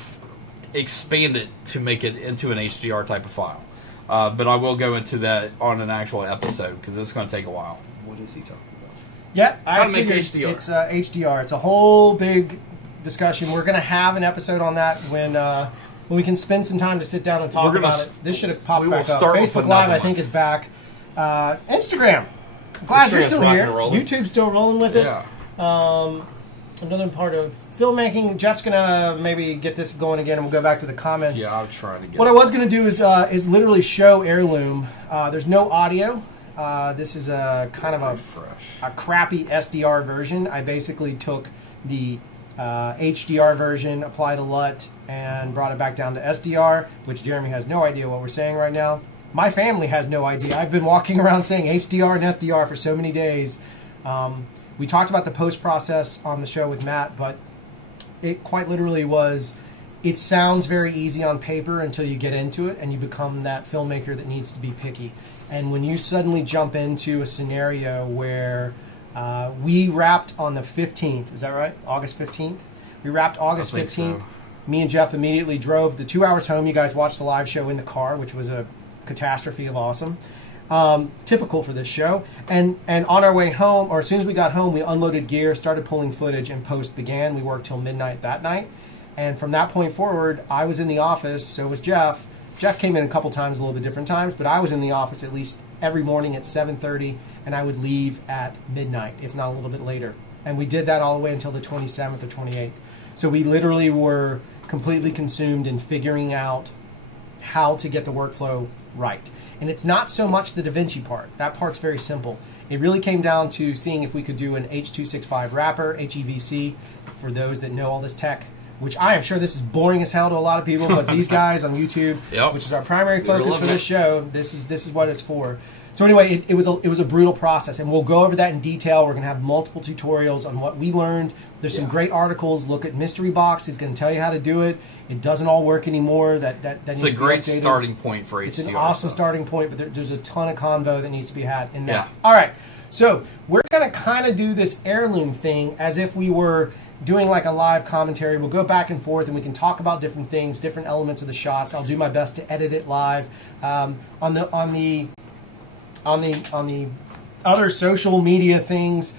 expand it to make it into an HDR type of file. But I will go into that on an actual episode because it's going to take a while. What is he talking about? Yeah, How to make figured HDR. It's HDR. It's a whole big discussion. We're going to have an episode on that when we can spend some time to sit down and talk We're gonna about it. This should have popped we will back up. start with Facebook another Live, I one. think, is back. Instagram. I'm glad you're Instagram's still rocking here. and rolling. YouTube's still rolling with it. Yeah. Another part of filmmaking. Jeff's going to maybe get this going again, and we'll go back to the comments. Yeah, I'll try to get What I was going to do is literally show Heirloom. There's no audio. This is a kind of a crappy SDR version. I basically took the HDR version, applied a LUT, and brought it back down to SDR, which Jeremy has no idea what we're saying right now. My family has no idea. I've been walking around saying HDR and SDR for so many days. We talked about the post-process on the show with Matt, but it quite literally was, it sounds very easy on paper until you get into it and you become that filmmaker that needs to be picky. And when you suddenly jump into a scenario where we wrapped on the 15th, is that right? August 15th? We wrapped August 15th. so. Me and Jeff immediately drove the 2 hours home. You guys watched the live show in the car, which was a catastrophe of awesome. Typical for this show. And on our way home, or as soon as we got home, we unloaded gear, started pulling footage, and post began. We worked till midnight that night. And from that point forward, I was in the office, so was Jeff. Jeff came in a couple times, a little bit different times, but I was in the office at least every morning at 7:30, and I would leave at midnight, if not a little bit later. And we did that all the way until the 27th or 28th. So we literally were completely consumed in figuring out how to get the workflow right. And it's not so much the DaVinci part. That part's very simple. It really came down to seeing if we could do an H.265 wrapper, HEVC, for those that know all this tech, which I am sure this is boring as hell to a lot of people, but these guys on YouTube, which is our primary focus for this show, this is what it's for. So anyway, it was a brutal process, and we'll go over that in detail. We're going to have multiple tutorials on what we learned. There's some great articles. Look at Mystery Box. He's going to tell you how to do it. It doesn't all work anymore. It's a great starting point for HDR. It's an awesome starting point, but there's a ton of convo that needs to be had in that. Yeah. All right, so we're going to kind of do this Heirloom thing as if we were doing like a live commentary. We'll go back and forth, and we can talk about different things, different elements of the shots. I'll do my best to edit it live. On the other social media things,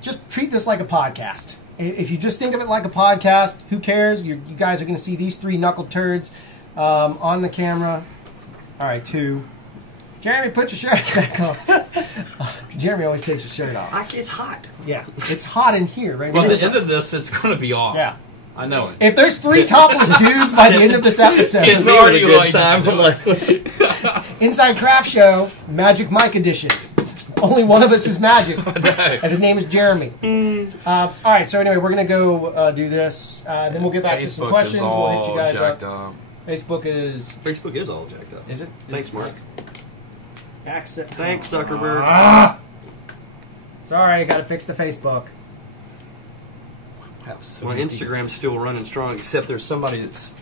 just treat this like a podcast. If you just think of it like a podcast, who cares? You guys are going to see these three knuckle turds on the camera. All right, 2. Jeremy, put your shirt back on. Jeremy always takes his shirt off. It's hot. Yeah, it's hot in here, right? Well, at the end of this, it's going to be off. Yeah. I know it. If there's 3 topless dudes by the end of this episode, it's already a good time. Inside Craft Show, Magic Mike edition. Only one of us is magic, and his name is Jeremy. All right, so anyway, we're going to go do this. Then we'll get back to some questions. We'll hit you guys up. Facebook is all jacked up. Is it? Thanks, Mark. Thanks, Zuckerberg. Sorry, I got to fix the Facebook. My Instagram's still running strong, except there's somebody that's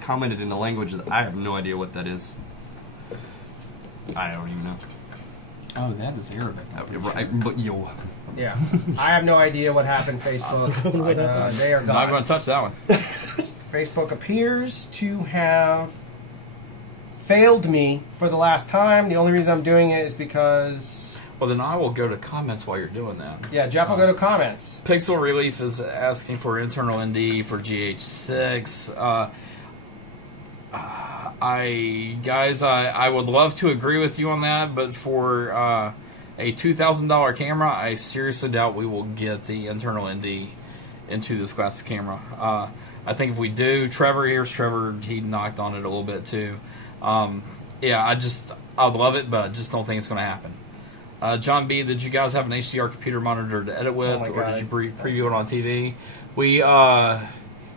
commented in a language that I have no idea what that is. I don't even know. Oh, that was Arabic. But yo. Yeah. I have no idea what happened, Facebook. They are gone. Not going to touch that one. Facebook appears to have failed me for the last time. The only reason I'm doing it is because... Well, then I will go to comments while you're doing that. Yeah, Jeff will go to comments. Pixel Relief is asking for internal ND for GH6. I would love to agree with you on that, but for a $2,000 camera, I seriously doubt we will get the internal ND into this class of camera. I think if we do, here's Trevor, he knocked on it a little bit too. Yeah, I'd love it, but I just don't think it's going to happen. John B, did you guys have an HDR computer monitor to edit with, or did you preview it on TV? We,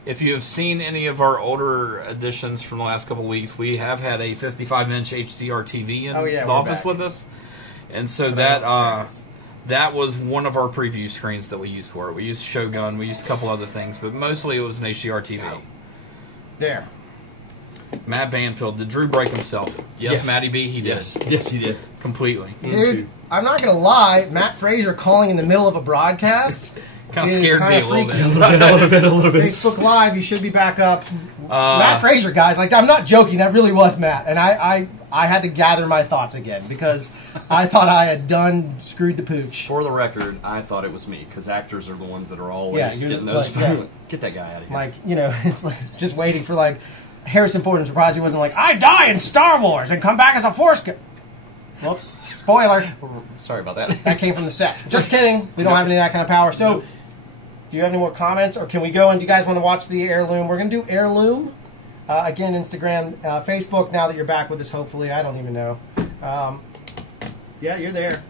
if you have seen any of our older editions from the last couple of weeks, we have had a 55-inch HDR TV in the office with us, and so that was one of our preview screens that we used for it. We used Shogun, we used a couple other things, but mostly it was an HDR TV. There. Matt Banfield, did Drew break himself? Yes, Matty B, he did. Yes, he did. Completely. Dude, I'm not going to lie, Mat Frazer calling in the middle of a broadcast kind of scared me a little bit. a little bit. Facebook Live, you should be back up. Mat Frazer, guys, like, I'm not joking, that really was Matt. And I had to gather my thoughts again because I thought I had screwed the pooch. For the record, I thought it was me because actors are the ones that are always getting those. Get that guy out of here. Like, it's like just waiting for, like, Harrison Ford. I'm surprised he wasn't like, I die in Star Wars and come back as a Force ghost. Whoops. Spoiler. Sorry about that. That came from the set. Just kidding. We don't have any of that kind of power. So, do you have any more comments? Or can we go and do you guys want to watch the Heirloom? We're going to do Heirloom. Again, Instagram, Facebook, now that you're back with us, hopefully. I don't even know. Yeah, you're there.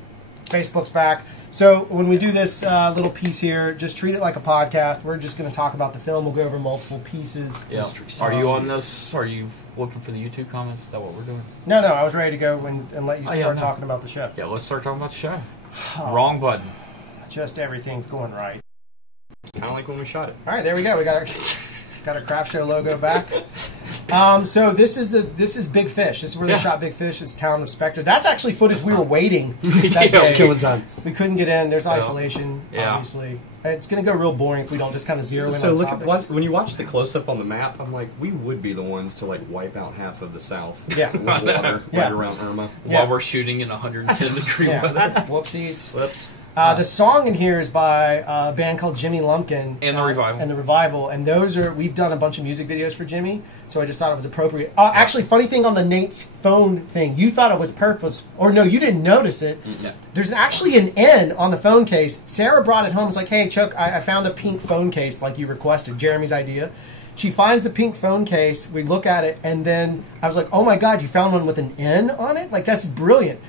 Facebook's back. So when we do this little piece here, just treat it like a podcast. We're just going to talk about the film. We'll go over multiple pieces. Yeah. Are you on this? Are you looking for the YouTube comments? Is that what we're doing? No, I was ready to go and let you start talking about the show. Yeah, let's start talking about the show. Wrong button. Just everything's going right. It's kind of like when we shot it. All right, there we go. We got our Craft Show logo back. So this is Big Fish. This is where they shot Big Fish. It's Town of Spectre. That's actually footage we were waiting. It was killing time. We couldn't get in. There's isolation, obviously. It's going to go real boring if we don't just kind of zero in on topics. When you watch the close-up on the map, I'm like, we would be the ones to like wipe out half of the South with water right around Irma. While we're shooting in 110-degree weather. Whoopsies. Whoops. The song in here is by a band called Jimmy Lumpkin. And the Revival. And the Revival. And those are, we've done a bunch of music videos for Jimmy, so I just thought it was appropriate. Actually, funny thing on the Nate's phone thing, you thought it was purpose, or no, you didn't notice it. No. There's actually an N on the phone case. Sarah brought it home. It's like, hey, Chuck, I found a pink phone case like you requested, Jeremy's idea. She finds the pink phone case, we look at it, and then I was like, oh my God, you found one with an N on it? Like, that's brilliant.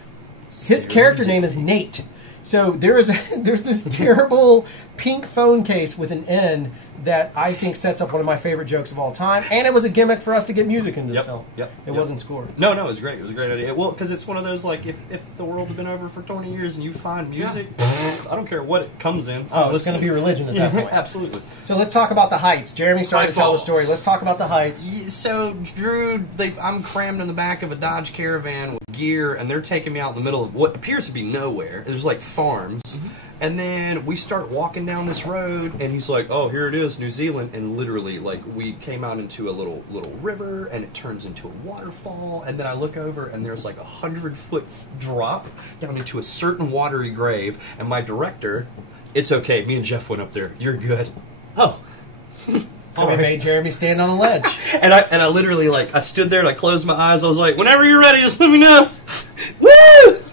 His character name is Nate. So there's this terrible pink phone case with an N that I think sets up one of my favorite jokes of all time, and it was a gimmick for us to get music into the film. It wasn't scored. No, it was great. It was a great idea. Well, because it's one of those, like, if the world had been over for 20 years and you find music, I don't care what it comes in. It's going to be religion at that point. Absolutely. So let's talk about the heights. Jeremy started to tell the story. Let's talk about the heights. So, Drew, I'm crammed in the back of a Dodge Caravan with gear, and they're taking me out in the middle of what appears to be nowhere. There's, like, farms. And then we start walking down this road, and he's like, oh, here it is, New Zealand. And literally, like, we came out into a little river, and it turns into a waterfall. And then I look over, and there's like 100-foot drop down into a certain watery grave. And my director, it's okay, me and Jeff went up there. You're good. Oh. So we made Jeremy stand on a ledge. And I literally, like, I stood there and I closed my eyes. I was like, whenever you're ready, just let me know. Woo!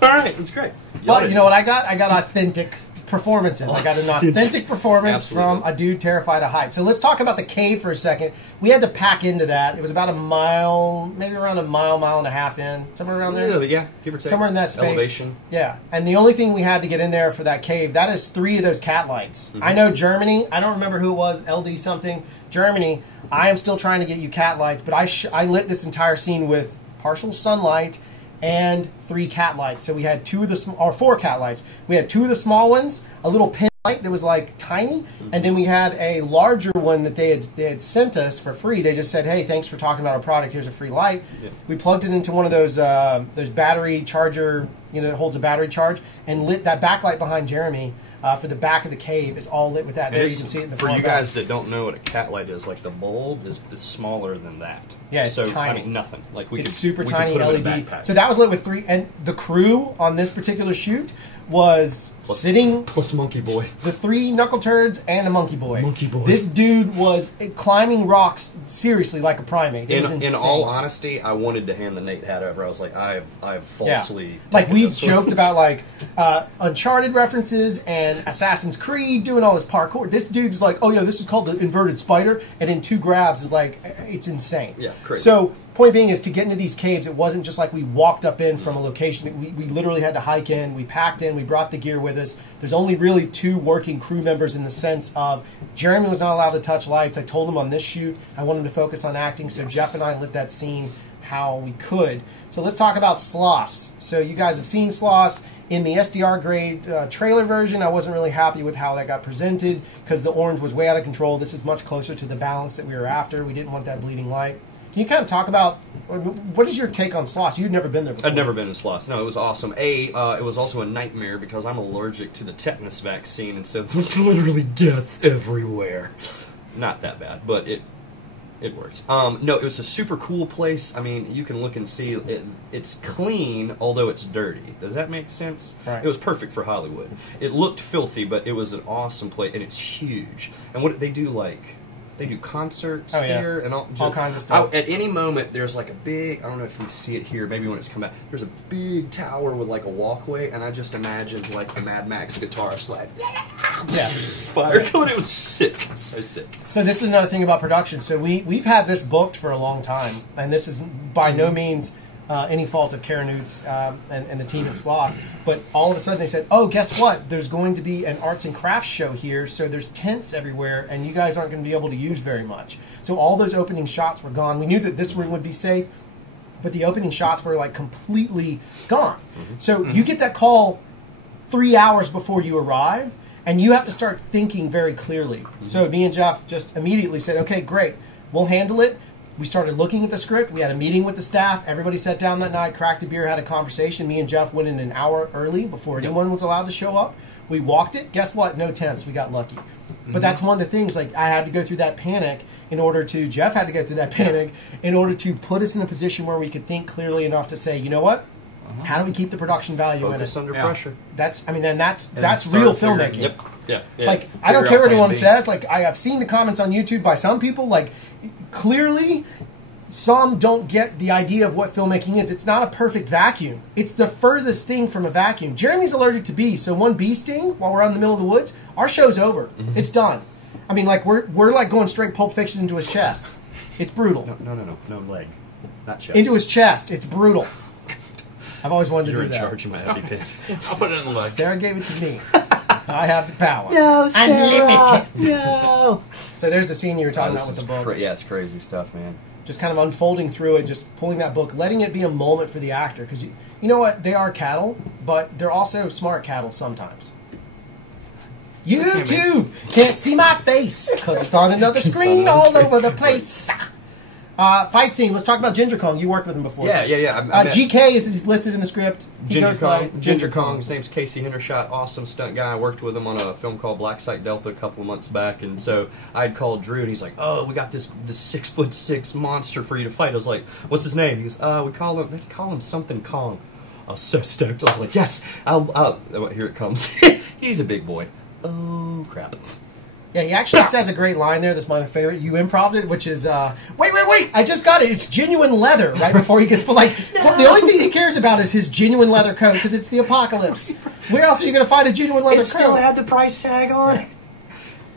All right, it's great. But you know what I got? I got authentic performances. I got an authentic performance from a dude terrified of heights. So let's talk about the cave for a second. We had to pack into that. It was about a mile, maybe around a mile and a half in, somewhere around there. Yeah, give or take. Somewhere in that space. Elevation. Yeah, and the only thing we had to get in there for that cave, that is 3 of those cat lights. I know Germany, I don't remember who it was, LD something. Germany, I am still trying to get you cat lights, but I lit this entire scene with partial sunlight and 3 cat lights. So we had 4 cat lights. We had 2 of the small ones, a little pin light that was like tiny, and then we had a larger one that they had sent us for free. They just said, hey, thanks for talking about our product, here's a free light. We plugged it into one of those battery charger, that holds a battery charge, and lit that backlight behind Jeremy. For the back of the cave is all lit with that. There you can see it in the For you guys that don't know what a cat light is, like the bulb is smaller than that. Yeah, it's tiny. I mean, nothing. Like it's super tiny LED. So that was lit with 3, and the crew on this particular shoot was sitting plus Monkey Boy, the 3 knuckle turds and a Monkey Boy. Monkey Boy. This dude was climbing rocks seriously like a primate. It was insane. In all honesty, I wanted to hand the Nate hat over. I was like, I've falsely like we joked about like Uncharted references and Assassin's Creed doing all this parkour. This dude was like, oh yeah, this is called the inverted spider, and in 2 grabs is like, it's insane. Yeah, crazy. So point being is to get into these caves, it wasn't just like we walked up in from a location. We literally had to hike in. We packed in. We brought the gear with us. There's only really 2 working crew members in the sense of Jeremy was not allowed to touch lights. I told him on this shoot I wanted him to focus on acting, so Jeff and I lit that scene how we could. So let's talk about Sloss. So you guys have seen Sloss. In the SDR grade trailer version, I wasn't really happy with how that got presented because the orange was way out of control. This is much closer to the balance that we were after. We didn't want that bleeding light. Can you kind of talk about, what is your take on Sloss? You'd never been there before. I'd never been in Sloss. No, it was awesome. It was also a nightmare because I'm allergic to the tetanus vaccine, and so there's literally death everywhere. Not that bad, but it works. No, it was a super cool place. I mean, you can look and see it's clean, although it's dirty. Does that make sense? Right. It was perfect for Hollywood. It looked filthy, but it was an awesome place, and it's huge. And what they do, like, they do concerts here and all kinds of stuff. At any moment, there's like a big, I don't know if you can see it here, maybe when it's come back, there's a big tower with like a walkway, and I just imagined like the Mad Max guitarist like, fire going. It was sick. It's so sick. So this is another thing about production. So we've had this booked for a long time, and this is by no means any fault of Karen Oots and the team at Sloss, but all of a sudden they said, oh, guess what? There's going to be an arts and crafts show here, so there's tents everywhere, and you guys aren't going to be able to use very much. So all those opening shots were gone. We knew that this room would be safe, but the opening shots were like completely gone. So you get that call 3 hours before you arrive, and you have to start thinking very clearly. So me and Jeff just immediately said, okay, great, we'll handle it. We started looking at the script. We had a meeting with the staff. Everybody sat down that night, cracked a beer, had a conversation. Me and Jeff went in an hour early before anyone was allowed to show up. We walked it. Guess what? No tents. We got lucky. But that's one of the things, like, I had to go through that panic in order to, Jeff had to go through that panic in order to put us in a position where we could think clearly enough to say, you know what? How do we keep the production value Focus in it? under pressure. That's, I mean, then that's start real figuring- filmmaking. Yep. Yeah. Like, I don't care what anyone says. Like, I have seen the comments on YouTube by some people. Like, clearly, some don't get the idea of what filmmaking is. It's not a perfect vacuum. It's the furthest thing from a vacuum. Jeremy's allergic to bees, so one bee sting while we're out in the middle of the woods, our show's over. It's done. I mean, like, we're like going straight Pulp Fiction into his chest. It's brutal. No leg, not chest. Into his chest. It's brutal. I've always wanted You're to in do that. charge of my EpiPen. I'll put it in the leg. Sarah gave it to me. I have the power. No, Unlimited. No. So there's the scene you were talking about with the book. Yeah, it's crazy stuff, man. Just kind of unfolding through it, just pulling that book, letting it be a moment for the actor. Because you know what? They are cattle, but they're also smart cattle sometimes. YouTube can't see my face because it's on another screen all over the place. Fight scene. Let's talk about Ginger Kong. You worked with him before. Yeah. GK is listed in the script. He goes by Ginger Kong. His name's Casey Hendershot. Awesome stunt guy. I worked with him on a film called Black Site Delta a couple of months back, and so I'd called Drew, and he's like, "Oh, we got this 6'6" monster for you to fight." I was like, "What's his name?" He goes, they call him something Kong." I was so stoked. I was like, "Yes, I'll here it comes." He's a big boy. Oh crap. Yeah, he actually says a great line there. That's my favorite. You improv'd it, which is, wait, I just got it. It's genuine leather, right before he gets, but like, the only thing he cares about is his genuine leather coat, because it's the apocalypse. Where else are you going to find a genuine leather coat? Still had the price tag on it.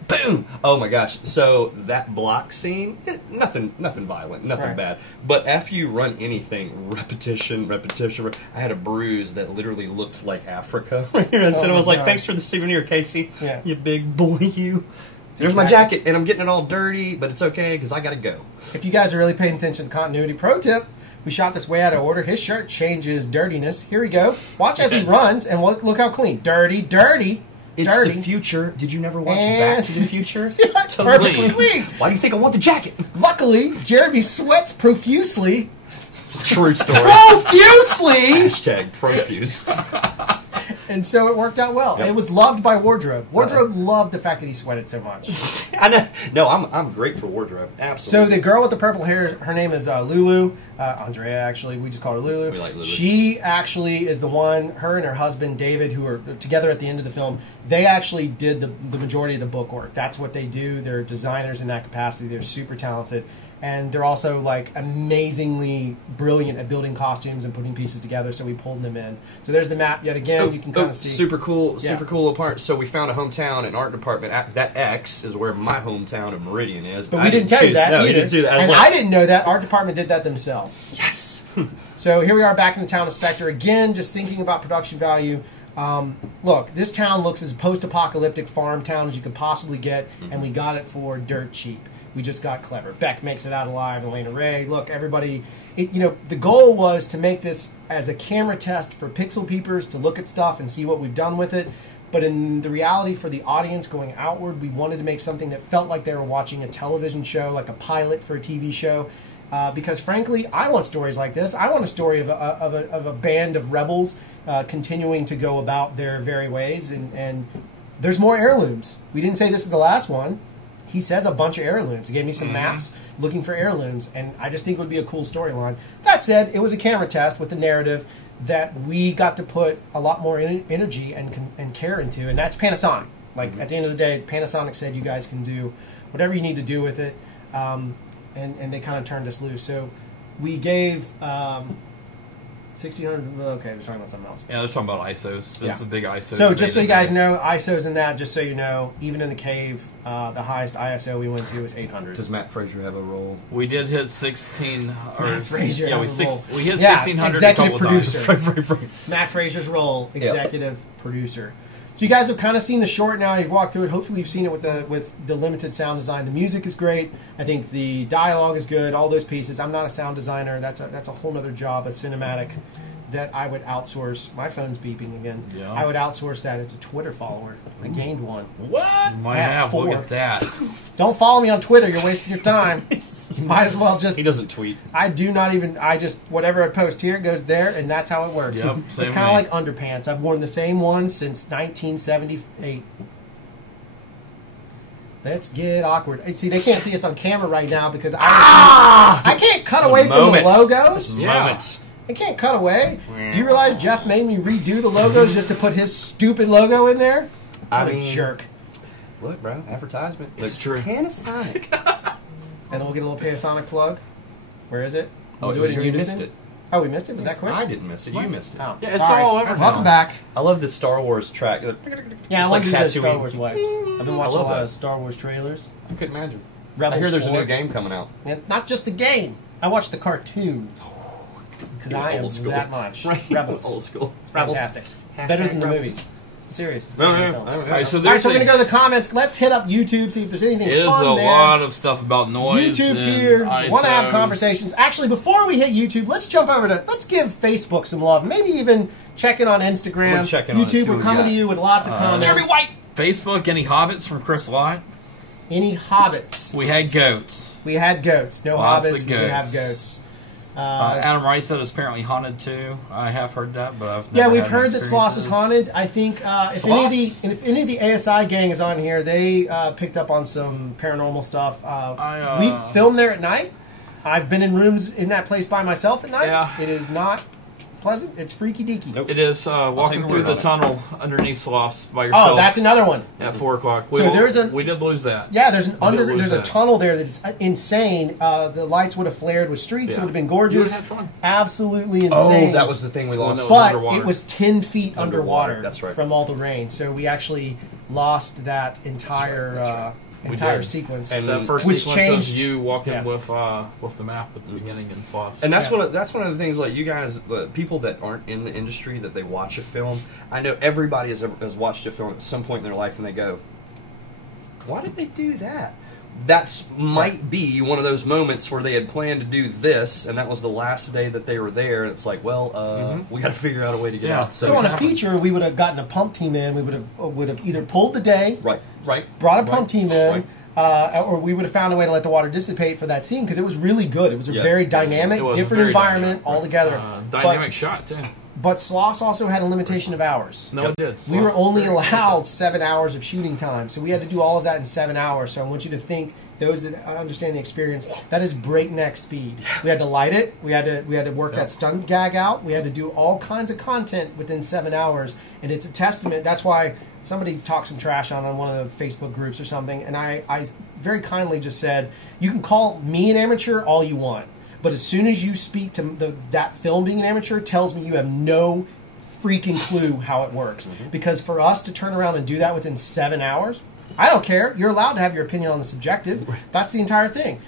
Boom! Oh my gosh. So that block scene, nothing violent, nothing bad. But after you run anything, repetition, I had a bruise that literally looked like Africa. And so I was like, "Thanks for the souvenir, Casey. Yeah. You big boy, you." There's my jacket, and I'm getting it all dirty, but it's okay because I gotta go. If you guys are really paying attention to continuity, pro tip: we shot this way out of order. His shirt changes dirtiness. Here we go. Watch as he runs, and look how clean. Dirty. It's dirty. the future. Did you never watch Back to the Future? Perfectly clean. Why do you think I want the jacket? Luckily, Jeremy sweats profusely. True story. Profusely! Hashtag profuse. And so it worked out well. Yep. It was loved by Wardrobe. Wardrobe loved the fact that he sweated so much. I know. No, I'm great for Wardrobe. Absolutely. So the girl with the purple hair, her name is Lulu. Andrea, actually. We just call her Lulu. We like Lulu. She actually is the one, her and her husband, David, who are together at the end of the film, they actually did the majority of the book work. That's what they do. They're designers in that capacity. They're super talented. And they're also, like, amazingly brilliant at building costumes and putting pieces together, so we pulled them in. So there's the map yet again. You can kind of see. Super cool part. So we found a hometown and art department. That X is where my hometown of Meridian is. But we didn't tell you that No, either. we didn't do that. And I didn't know that. Art department did that themselves. Yes! So here we are back in the town of Spectre. Again, just thinking about production value. Look, this town looks as post-apocalyptic farm town as you could possibly get, and we got it for dirt cheap. We just got clever. Beck makes it out alive, Elena Ray. Look, everybody, the goal was to make this as a camera test for pixel peepers to look at stuff and see what we've done with it. But in the reality for the audience going outward, we wanted to make something that felt like they were watching a television show, like a pilot for a TV show. Because frankly, I want stories like this. I want a story of a band of rebels continuing to go about their very ways. And there's more heirlooms. We didn't say this is the last one. He says a bunch of heirlooms. He gave me some maps looking for heirlooms, and I just think it would be a cool storyline. That said, it was a camera test with the narrative that we got to put a lot more energy and care into, and that's Panasonic. Like, at the end of the day, Panasonic said you guys can do whatever you need to do with it, and they kind of turned us loose. So we gave 1,600. Okay, they're talking about something else. Yeah, they're talking about ISOs. It's a big ISO. So just so you guys know, ISOs in that, just so you know, even in the cave, the highest ISO we went to was 800. Does Mat Frazer have a role? We did hit 16. Or Frazer yeah, we has a role. hit Yeah, 1600 executive a couple producer. of times. Mat Frazer's role, executive producer. So you guys have kind of seen the short now. You've walked through it. Hopefully you've seen it with the limited sound design. The music is great. I think the dialogue is good. All those pieces. I'm not a sound designer. That's a whole other job of cinematic that I would outsource. My phone's beeping again. Yeah. I would outsource that as a Twitter follower. I gained one. What? Might I have have. 4. Look at that. Don't follow me on Twitter. You're wasting your time. You might as well just... He doesn't tweet. I do not even... I just... Whatever I post here goes there, and that's how it works. Yep, It's same kind of way. like underpants. I've worn the same ones since 1978. Let's get awkward. See, they can't see us on camera right now because I can't cut away from the logos. Yeah. Moments. It can't cut away. Do you realize Jeff made me redo the logos just to put his stupid logo in there? What a jerk. Look, bro, advertisement. It's true. Panasonic. And we'll get a little Panasonic plug. Where is it? We'll Oh, do it in you unison. missed it. Oh, we missed it? Was that quick? I didn't miss it. You missed it. Oh, Yeah, it's sorry. all over. Welcome back. I love the Star Wars track. Yeah, I It's want to do like the Star Tatooine. Wars wipes. I've been watching a love lot of those. Star Wars trailers. I couldn't imagine. Rebels I hear there's a 4. new game coming out. And not just the game. I watched the cartoon. Because I am Old school. that much. Right. Rebels. Old school. It's fantastic. It's better than the Rebels. movies. I'm serious. No, Better no, than no. films. All right, so All right, there's so we're going to go to the comments. Let's hit up YouTube, see if there's anything It is fun a there. lot of stuff about noise. YouTube's and here. Want to have ISOs. conversations. Actually, before we hit YouTube, let's jump over to, let's give Facebook some love. Maybe even check in on Instagram. We're checking on it, see YouTube, what we're we coming got. to you with lots of comments. Jeremy White. Facebook, any hobbits from Chris Lott? Any hobbits? We had goats. We had goats. No Lots hobbits. of We did have goats. goats. Adam Wright said it's apparently haunted too. I have heard that, but I've Yeah, never we've had heard any that Sloss is experiences. haunted. I think if any of the ASI gang is on here, they picked up on some paranormal stuff. We filmed there at night. I've been in rooms in that place by myself at night. Yeah. It is not pleasant. It's freaky deaky. Nope. It is walking take through your the word on it. tunnel underneath Sloss by yourself. Oh, that's another one. at 4 o'clock. So there's a- we did lose that. Yeah, there's lose a that. tunnel there that's insane. The lights would have flared with streaks. It Yeah. would have been You gorgeous. would've had fun. Absolutely Oh, insane. that was the thing we lost. no. But underwater. it was 10 feet Underwater, underwater. that's right. From all the rain. So we actually lost that entire We entire did. sequence. And The first which sequence changed of you walking yeah. with the map at the beginning in Sloss. And that's Yeah. that's one of the things. Like you guys, people that aren't in the industry, that they watch a film. I know everybody has watched a film at some point in their life, and they go, "Why did they do that?" That's might be one of those moments where they had planned to do this, and that was the last day that they were there. And it's like, well, we got to figure out a way to get Yeah. out. So on a feature, we would have gotten a pump team in. We would have either pulled the day, right. brought a pump team in, Right. or we would have found a way to let the water dissipate for that scene because it was really good. It was a Yeah. very dynamic, It was different very environment dynamic. altogether. Dynamic shot too. But Sloss also had a limitation of hours. No, it did. We were Sloss- only allowed 7 hours of shooting time, so we had to do all of that in 7 hours. So I want you to think, those that understand the experience, that is breakneck speed. We had to light it. We had to work that stunt gag out. We had to do all kinds of content within 7 hours, and it's a testament. That's why somebody talked some trash on one of the Facebook groups or something, and I very kindly just said, you can call me an amateur all you want, but as soon as you speak to that film being an amateur, tells me you have no freaking clue how it works. Because for us to turn around and do that within 7 hours, I don't care. You're allowed to have your opinion on the subjective. That's the entire thing.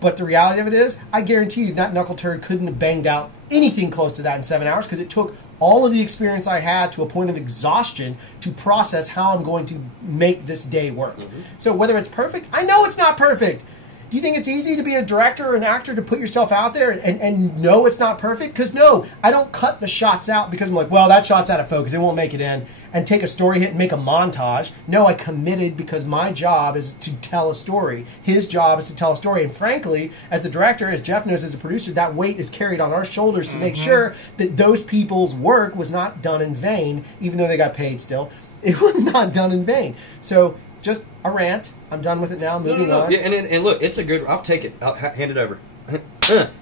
But the reality of it is, I guarantee you that knuckle turd couldn't have banged out anything close to that in 7 hours because it took all of the experience I had to a point of exhaustion to process how I'm going to make this day work. So whether it's perfect, I know it's not perfect. Do you think it's easy to be a director or an actor to put yourself out there and know it's not perfect? Because no, I don't cut the shots out because I'm like, well, that shot's out of focus. It won't make it in. And take a story hit and make a montage. No, I committed because my job is to tell a story. His job is to tell a story. And frankly, as the director, as Jeff knows, as a producer, that weight is carried on our shoulders to make sure that those people's work was not done in vain, even though they got paid still. It was not done in vain. So just a rant. I'm done with it now. Moving on. Yeah, and look, it's a good. I'll take it. I'll hand it over.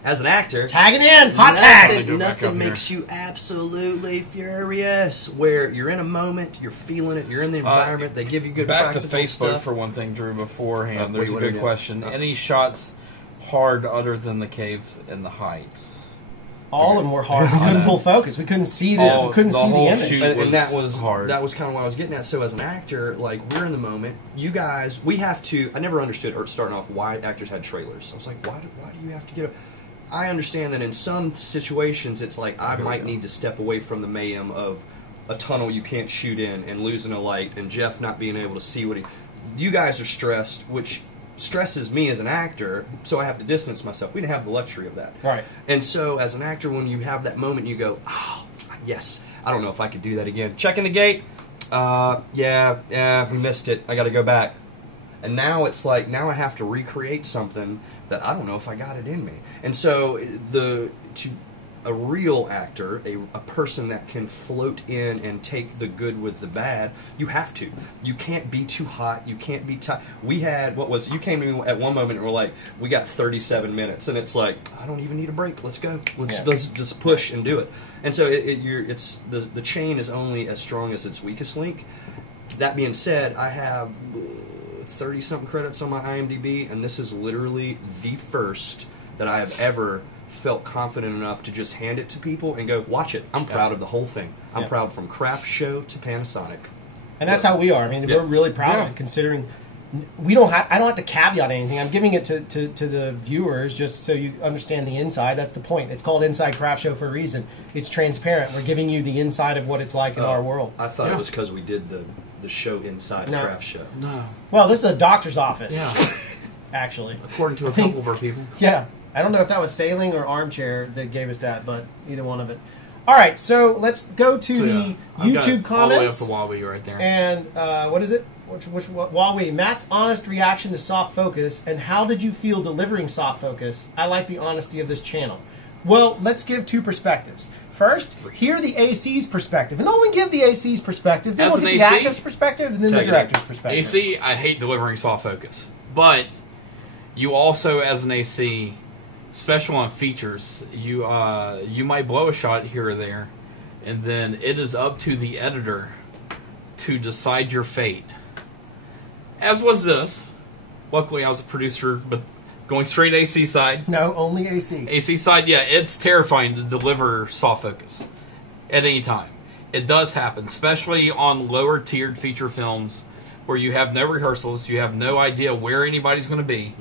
As an actor, Tag it in. Hot tag. Go back Nothing up here. makes you absolutely furious. Where you're in a moment, you're feeling it, you're in the environment. They give you good Back to practical Facebook stuff. for one thing, Drew. Beforehand, Wait, there's a what do good you got? question. Any shots hard other than the caves and the heights? All of them were hard. We couldn't pull focus. We couldn't see the. Oh, we couldn't the see the whole image. shoot. And that was was hard. That was kind of what I was getting at. So as an actor, like we're in the moment. You guys, we have to. I never understood, or starting off, why actors had trailers. I was like, why do you have to get a? I understand that in some situations, it's like I might need to step away from the mayhem of a tunnel you can't shoot in and losing a light and Jeff not being able to see what he. You guys are stressed, which stresses me as an actor, so I have to distance myself. We didn't have the luxury of that. Right. And so as an actor, when you have that moment, you go, oh, yes, I don't know if I could do that again. Checking the gate. Yeah, we missed it. I got to go back. And now it's like, now I have to recreate something that I don't know if I got it in me. And so a real actor, a person that can float in and take the good with the bad, you have to. You can't be too hot. You can't be tight. We had, you came to me at one moment and were like, we got 37 minutes. And it's like, I don't even need a break. Let's go. Let's just push and do it. And so the chain is only as strong as its weakest link. That being said, I have 30-something credits on my IMDb, and this is literally the first that I have ever felt confident enough to just hand it to people and go, watch it. I'm proud of the whole thing. I'm proud from CRFTSHO to Panasonic. And that's how we are. I mean, we're really proud of it, considering I don't have to caveat anything. I'm giving it to the viewers just so you understand the inside. That's the point. It's called Inside CRFTSHO for a reason. It's transparent. We're giving you the inside of what it's like in our world. I thought it was because we did the show inside CRFTSHO. No. Well, this is a doctor's office. Yeah. Actually. According to a couple of our people. Yeah. I don't know if that was Sailing or Armchair that gave us that, but either one of it. All right, so let's go to the YouTube comments. All the way up to Huawei right there. And what is it? Huawei. Matt's honest reaction to soft focus, and how did you feel delivering soft focus? I like the honesty of this channel. Well, let's give two perspectives. First, hear the AC's perspective, and only give the AC's perspective. Then we'll get the actor's perspective, and then the director's perspective. AC, I hate delivering soft focus, but you also, as an AC, special on features, you might blow a shot here or there, and then it is up to the editor to decide your fate. As was this. Luckily, I was a producer, but going straight AC side. No, only AC. AC side, yeah, it's terrifying to deliver soft focus at any time. It does happen, especially on lower tiered feature films where you have no rehearsals, you have no idea where anybody's going to be.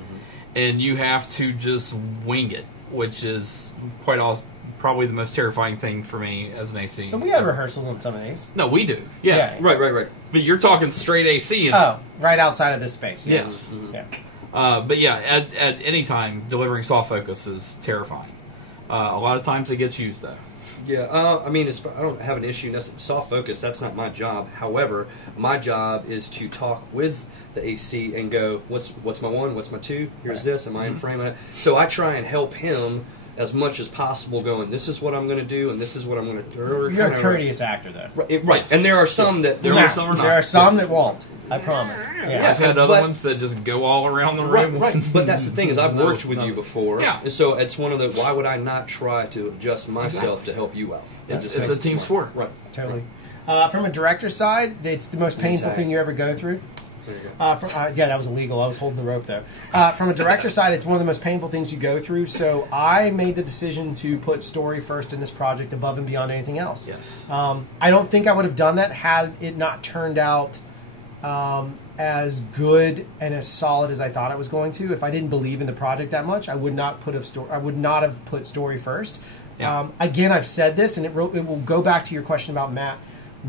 And you have to just wing it, which is quite awesome. Probably the most terrifying thing for me as an AC. But we had rehearsals on some of these. No, we do. Yeah. Right. But you're talking straight AC. Right outside of this space. Yeah. Yes. Yeah. But yeah, at any time, delivering soft focus is terrifying. A lot of times it gets used, though. Yeah, I mean, I don't have an issue. Soft focus, that's not my job. However, my job is to talk with the AC and go, what's my one, what's my two, here's this, am I in frame? So I try and help him as much as possible going, this is what I'm going to do, and this is what I'm going to do. You're a courteous actor, though. Right. And there are some that... There are some that won't. I promise. Yeah. I've had other ones that just go all around the room. Right. But that's the thing is I've worked with you before. Yeah. So it's one of the, why would I not try to adjust myself to help you out? It's a team sport. Right. Totally. From a director's side, it's the most painful thing you ever go through. There you go. Yeah, that was illegal. I was holding the rope there. From a director's side, it's one of the most painful things you go through. So I made the decision to put story first in this project above and beyond anything else. Yes. I don't think I would have done that had it not turned out as good and as solid as I thought it was going to. If I didn't believe in the project that much, I would not have put story first. Yeah. Again, I've said this, and it will go back to your question about Matt.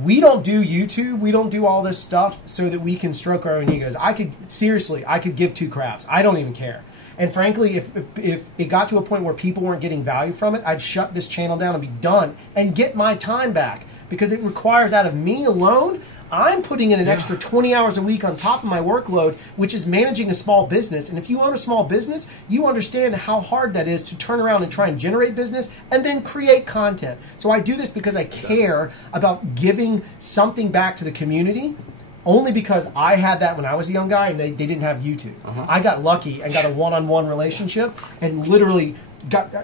We don't do YouTube. We don't do all this stuff so that we can stroke our own egos. I could give two craps. I don't even care. And frankly, if it got to a point where people weren't getting value from it, I'd shut this channel down and be done and get my time back, because it requires out of me alone. I'm putting in an extra 20 hours a week on top of my workload, which is managing a small business. And if you own a small business, you understand how hard that is to turn around and try and generate business and then create content. So I do this because I care about giving something back to the community, only because I had that when I was a young guy and they didn't have YouTube. I got lucky and got a one-on-one relationship and literally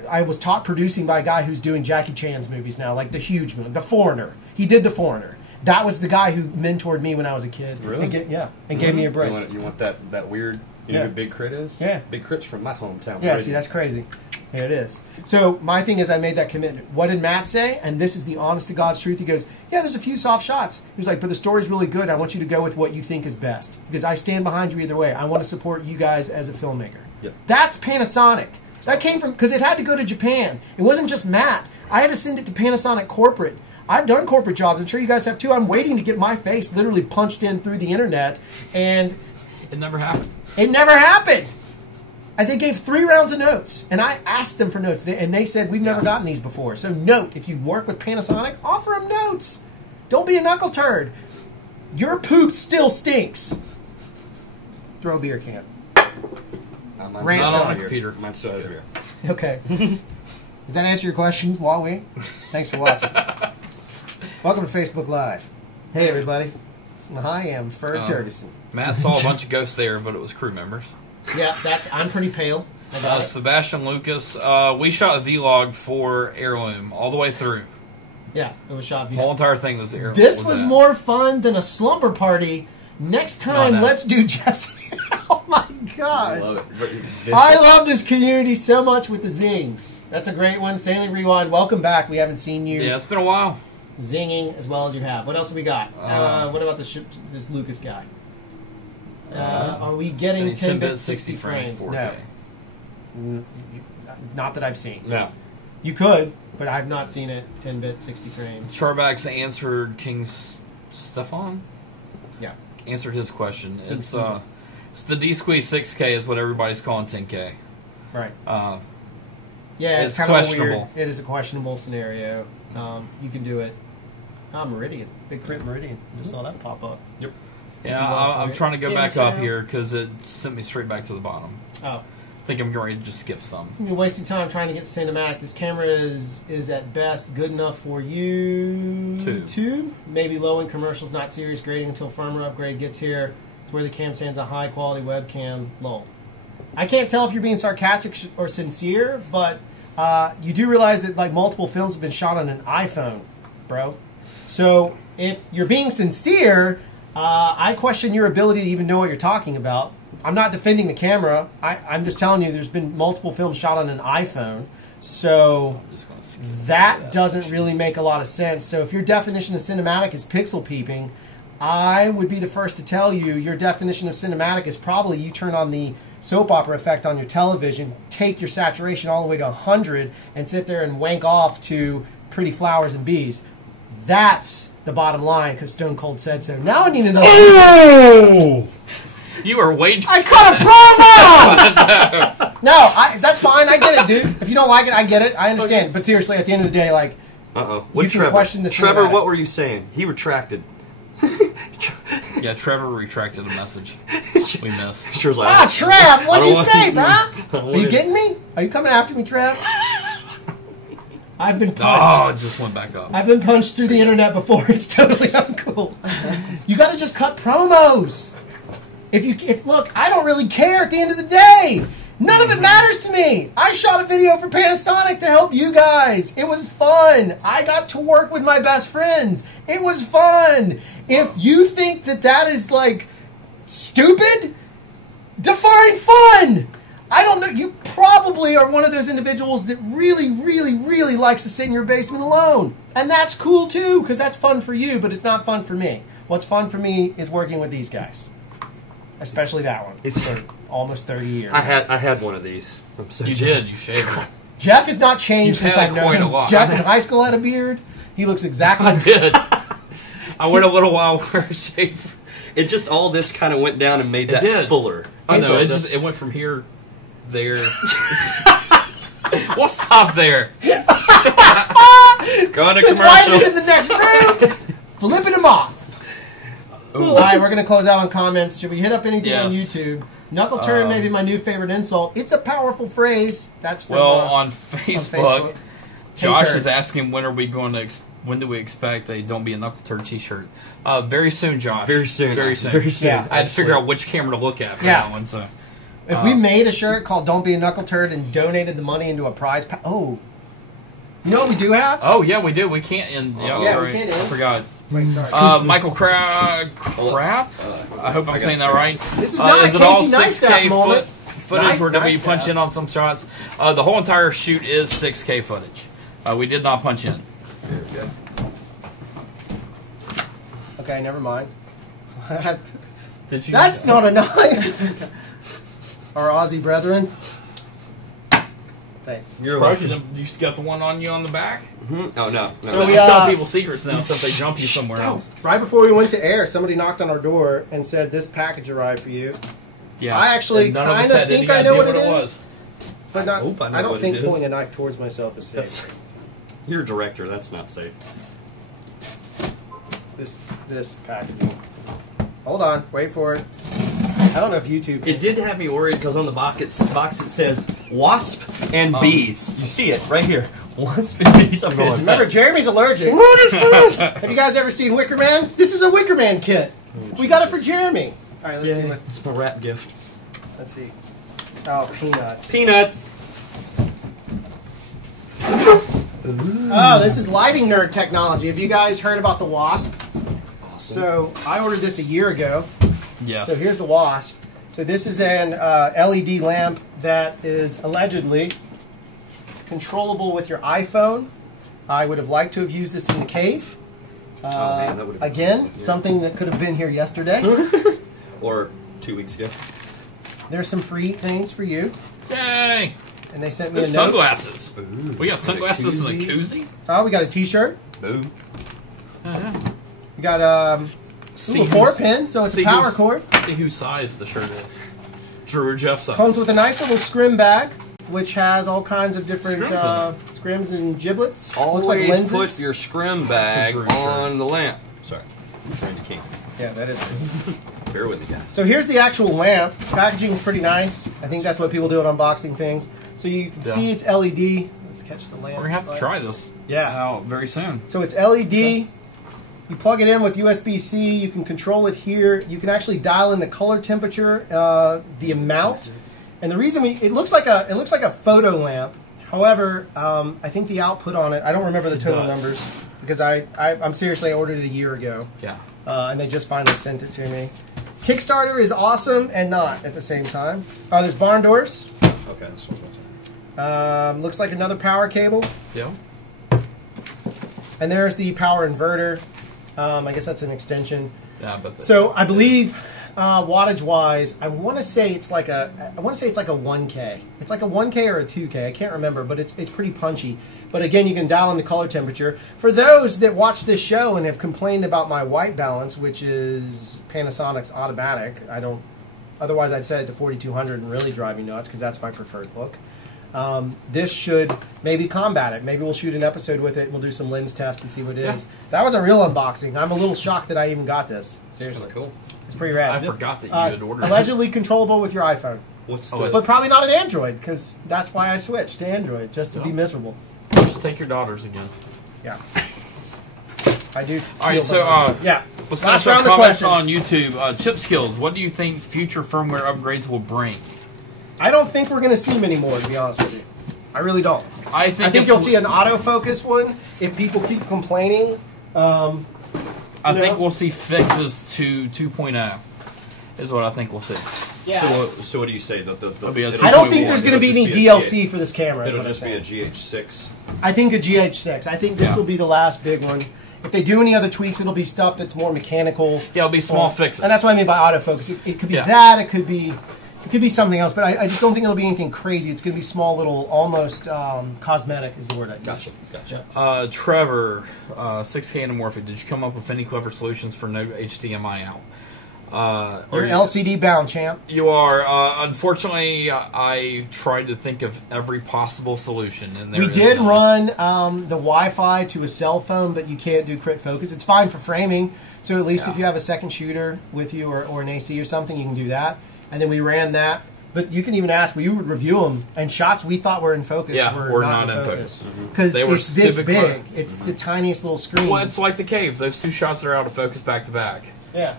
I was taught producing by a guy who's doing Jackie Chan's movies now, like the huge movie, The Foreigner. He did The Foreigner. That was the guy who mentored me when I was a kid. Really? And gave me a break. You want that weird, you know who Big Crit is? Yeah. Big Crit's from my hometown. Yeah, see, that's crazy. Here it is. So my thing is I made that commitment. What did Matt say? And this is the honest to God's truth. He goes, yeah, there's a few soft shots. He was like, but the story's really good. I want you to go with what you think is best, because I stand behind you either way. I want to support you guys as a filmmaker. Yep. That's Panasonic. That came from, because it had to go to Japan. It wasn't just Matt. I had to send it to Panasonic corporate. I've done corporate jobs. I'm sure you guys have too. I'm waiting to get my face literally punched in through the internet, and it never happened. It never happened. And they gave 3 rounds of notes, and I asked them for notes, and they said, we've never gotten these before. So note, if you work with Panasonic, offer them notes. Don't be a knuckle turd. Your poop still stinks. Throw a beer can. Mine's not on my computer. Mine's still over here. Okay. Does that answer your question, Huawei? Thanks for watching. Welcome to Facebook Live. Hey, everybody. I am Ferg Turgeson. Matt saw a bunch of ghosts there, but it was crew members. Yeah, I'm pretty pale. Sebastian Lucas, we shot a vlog for Heirloom all the way through. Yeah, it was shot. The whole entire thing was Heirloom. This was more fun than a slumber party. Next time, let's do Jeff's. Oh my God! I love it. I love this community so much with the zings. That's a great one. Sailing Rewind, welcome back. We haven't seen you. Yeah, it's been a while. Zinging as well as you have. What else have we got? What about this Lucas guy? Are we getting 10-bit 60 frames? 4K. No. Not that I've seen. No. You could, but I've not seen it 10-bit 60 frames. Charback's answered King Stefan. Yeah. Answered his question. It's the D-Squeeze 6K is what everybody's calling 10K. Right. Yeah, it's kind of weird. It is a questionable scenario. You can do it. Meridian. Big Crit Meridian. Just saw that pop up. Yep. Yeah, I'm trying to go back up here because it sent me straight back to the bottom. Oh. I think I'm going to just skip some. You're wasting time trying to get cinematic. This camera is at best good enough for you. Two. Maybe low-end commercials, not serious grading until firmware upgrade gets here. It's where the cam stands a high-quality webcam. Lol. I can't tell if you're being sarcastic or sincere, but you do realize that like multiple films have been shot on an iPhone, bro. So if you're being sincere, I question your ability to even know what you're talking about. I'm not defending the camera. I'm just telling you there's been multiple films shot on an iPhone. So that doesn't really make a lot of sense. So if your definition of cinematic is pixel peeping, I would be the first to tell you your definition of cinematic is probably you turn on the soap opera effect on your television, take your saturation all the way to 100, and sit there and wank off to Pretty Flowers and Bees. That's the bottom line, because Stone Cold said so. Now I need to know. Oh! You are waiting. I cut a promo! No, that's fine. I get it, dude. If you don't like it, I get it. I understand. Okay. But seriously, at the end of the day, like, you can question this. Trevor, what were you saying? He retracted. Yeah, Trevor retracted a message we missed. Sure like, Trev, what'd you say, bro? Are you getting me? Are you coming after me, Trev? I've been punched. Oh, it just went back up. I've been punched through the internet before. It's totally uncool. You got to just cut promos. Look, I don't really care at the end of the day. None of it matters to me. I shot a video for Panasonic to help you guys. It was fun. I got to work with my best friends. It was fun. If you think that is like stupid, define fun. I don't know. You probably are one of those individuals that really, really, really likes to sit in your basement alone. And that's cool too, because that's fun for you, but it's not fun for me. What's fun for me is working with these guys. Especially that one. It's for almost 30 years. I had one of these. You did. You shaved it. Jeff has not changed since I've known him. Jeff in high school had a beard. He looks exactly the same. I did. I went a little while where shaved. It just all this kind of went down and made that fuller. I know. It went from here, there. We'll stop there. Going to commercial. His wife is in the next room, flipping him off. Ooh. All right, we're going to close out on comments. Should we hit up anything on YouTube? Knuckle turn may be my new favorite insult. It's a powerful phrase. That's from, on Facebook. Josh is asking when do we expect a Don't Be a Knuckle Turd t-shirt? Very soon, Josh. Very soon. Very soon. Very soon. Yeah, I had to figure out which camera to look at for that one. So, if we made a shirt called Don't Be a Knuckle Turd and donated the money into a prize you know what we do have? Oh, yeah, we do. We can't end. We can't end. I forgot. Wait, sorry. Michael Crap. I hope I'm saying that right. This is not a Casey Neistat moment. Footage or did we punch in on some shots? The whole entire shoot is 6K footage. We did not punch in. There we go. Okay, never mind. Did you? That's not a knife. Our Aussie brethren. Thanks. You're welcome. You just got the one on you on the back? Mm-hmm. Oh, no. So we tell people secrets now so if they jump you somewhere else. Right before we went to air, somebody knocked on our door and said, this package arrived for you. Yeah. I actually kind of think I know what it is. But not, I don't think pulling a knife towards myself is safe. You're a director. That's not safe. This packaging. Hold on. Wait for it. I don't know if YouTube. It did have me worried because on the box it says wasp and bees. You see it right here. Wasp and bees. I'm going. Remember, Jeremy's allergic. What is this? Have you guys ever seen Wicker Man? This is a Wicker Man kit. We got it for Jeremy. All right, let's see what. It's my rat gift. Let's see. Oh, peanuts. Peanuts. Oh, this is lighting nerd technology. Have you guys heard about the wasp? Awesome. So I ordered this a year ago. Yeah. So here's the wasp. So this is an LED lamp that is allegedly controllable with your iPhone. I would have liked to have used this in the cave. Man, that would have been Again, awesome, yeah. something that could have been here yesterday. Or 2 weeks ago. There's some free things for you. Yay! And they sent me There's a note. sunglasses. Ooh, We got sunglasses and in a koozie. Oh, we got a T-shirt. Boom. We got a four pin, so it's a power cord. See whose size the shirt is. Drew or Jeff's size. Comes with a nice little scrim bag, which has all kinds of different Scrims scrims and giblets. Always Looks like lenses. put your scrim bag Drew shirt. on the lamp. Sorry. I'm trying to keep. Yeah, that is. Bear with me, guys. So here's the actual lamp. Packaging is pretty nice. I think that's what people do at unboxing things. So you can see it's LED. Let's catch the lamp. We're gonna have to try this. Yeah. Out very soon. So it's LED. You plug it in with USB-C. You can control it here. You can actually dial in the color temperature, the amount, and the reason it looks like a photo lamp. However, I think the output on it, I don't remember the total numbers because I'm seriously, I ordered it a year ago. Yeah. And they just finally sent it to me. Kickstarter is awesome and not at the same time. Oh, there's barn doors. Okay, this one's one. Looks like another power cable. Yeah. And there's the power inverter. I guess that's an extension. Yeah, but So I believe wattage wise, I want to say it's like a 1K. It's like a 1K or a 2K. I can't remember, but it's pretty punchy. But again, you can dial in the color temperature. For those that watch this show and have complained about my white balance, which is Panasonic's automatic, otherwise I'd set it to 4200 and really drive me nuts because that's my preferred look. This should maybe combat it. Maybe we'll shoot an episode with it and we'll do some lens test and see what it is. That was a real unboxing. I'm a little shocked that I even got this. Seriously. That's cool. It's pretty rad. I forgot that you had ordered it. Allegedly controllable with your iPhone. What's But probably not an Android, because that's why I switched to Android, just to be miserable. Just take your daughters again. Yeah. I do. All right, so yeah. let's Last finish our round of comments questions. on YouTube. Chip skills. What do you think future firmware upgrades will bring? I don't think we're going to see them anymore, to be honest with you. I really don't. I think you'll see an autofocus one if people keep complaining. I think we'll see fixes to 2.0 is what I think we'll see. Yeah. So what do you say? Be a I don't think there's going to be It'll any just DLC for this camera. is It'll what I'm just be a saying. GH6. I think a GH6. I think this will be the last big one. If they do any other tweaks, it'll be stuff that's more mechanical. Yeah, it'll be small fixes. And that's what I mean by autofocus. It could be that. It could be something else. But I just don't think it'll be anything crazy. It's going to be small, little, almost cosmetic is the word I'd use. Gotcha. Trevor, 6K anamorphic. Did you come up with any clever solutions for no HDMI out? You're LCD bound, champ. You are. Unfortunately, I tried to think of every possible solution, and We did run the Wi-Fi to a cell phone, but you can't do crit focus. It's fine for framing, so at least if you have a second shooter with you or an AC or something, you can do that. And then we ran that. But you can even ask, we would review them, and shots we thought were in focus were not in focus. Because it's this big. It's the tiniest little screen. Well, it's like the cave. Those two shots that are out of focus back to back. Yeah.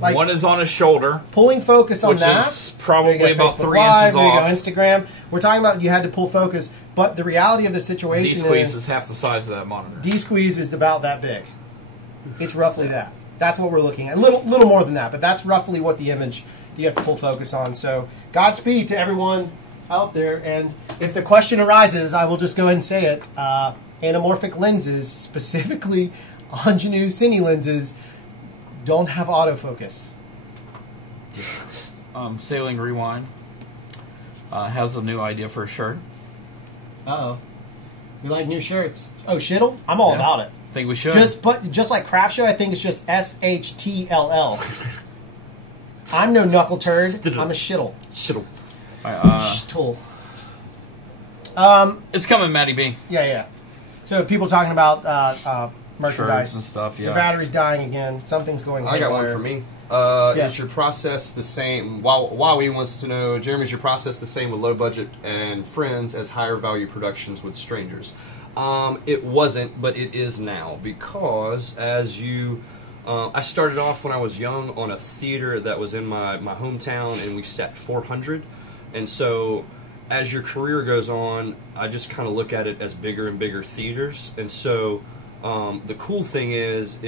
Like one is on his shoulder. Pulling focus on that. Which is probably about Facebook 3 Live, inches off. There you go, Instagram. We're talking about you had to pull focus, but the reality of the situation D-squeeze is half the size of that monitor. D-squeeze is about that big. It's roughly that. That's what we're looking at. A little more than that, but that's roughly what the image you have to pull focus on. So Godspeed to everyone out there. And if the question arises, I will just go ahead and say it. Anamorphic lenses, specifically Ingenue Cine lenses, don't have autofocus. Sailing Rewind has a new idea for a shirt. Uh-oh. You like new shirts? Oh, shittle? I'm all about it. I think we should. Just like Craft Show, I think it's just SHTLL. I'm no knuckle turd. I'm a shittle. Shittle. Shittle. It's coming, Matty B. Yeah. So people talking about merchandise and stuff. Yeah. Your battery's dying again. Something's going. I got one for me. Is your process the same? Wowie wants to know, Jeremy, is your process the same with low budget and friends as higher value productions with strangers? It wasn't, but it is now, because as you... I started off when I was young on a theater that was in my hometown, and we set 400. And so as your career goes on, I just kind of look at it as bigger and bigger theaters. And so the cool thing is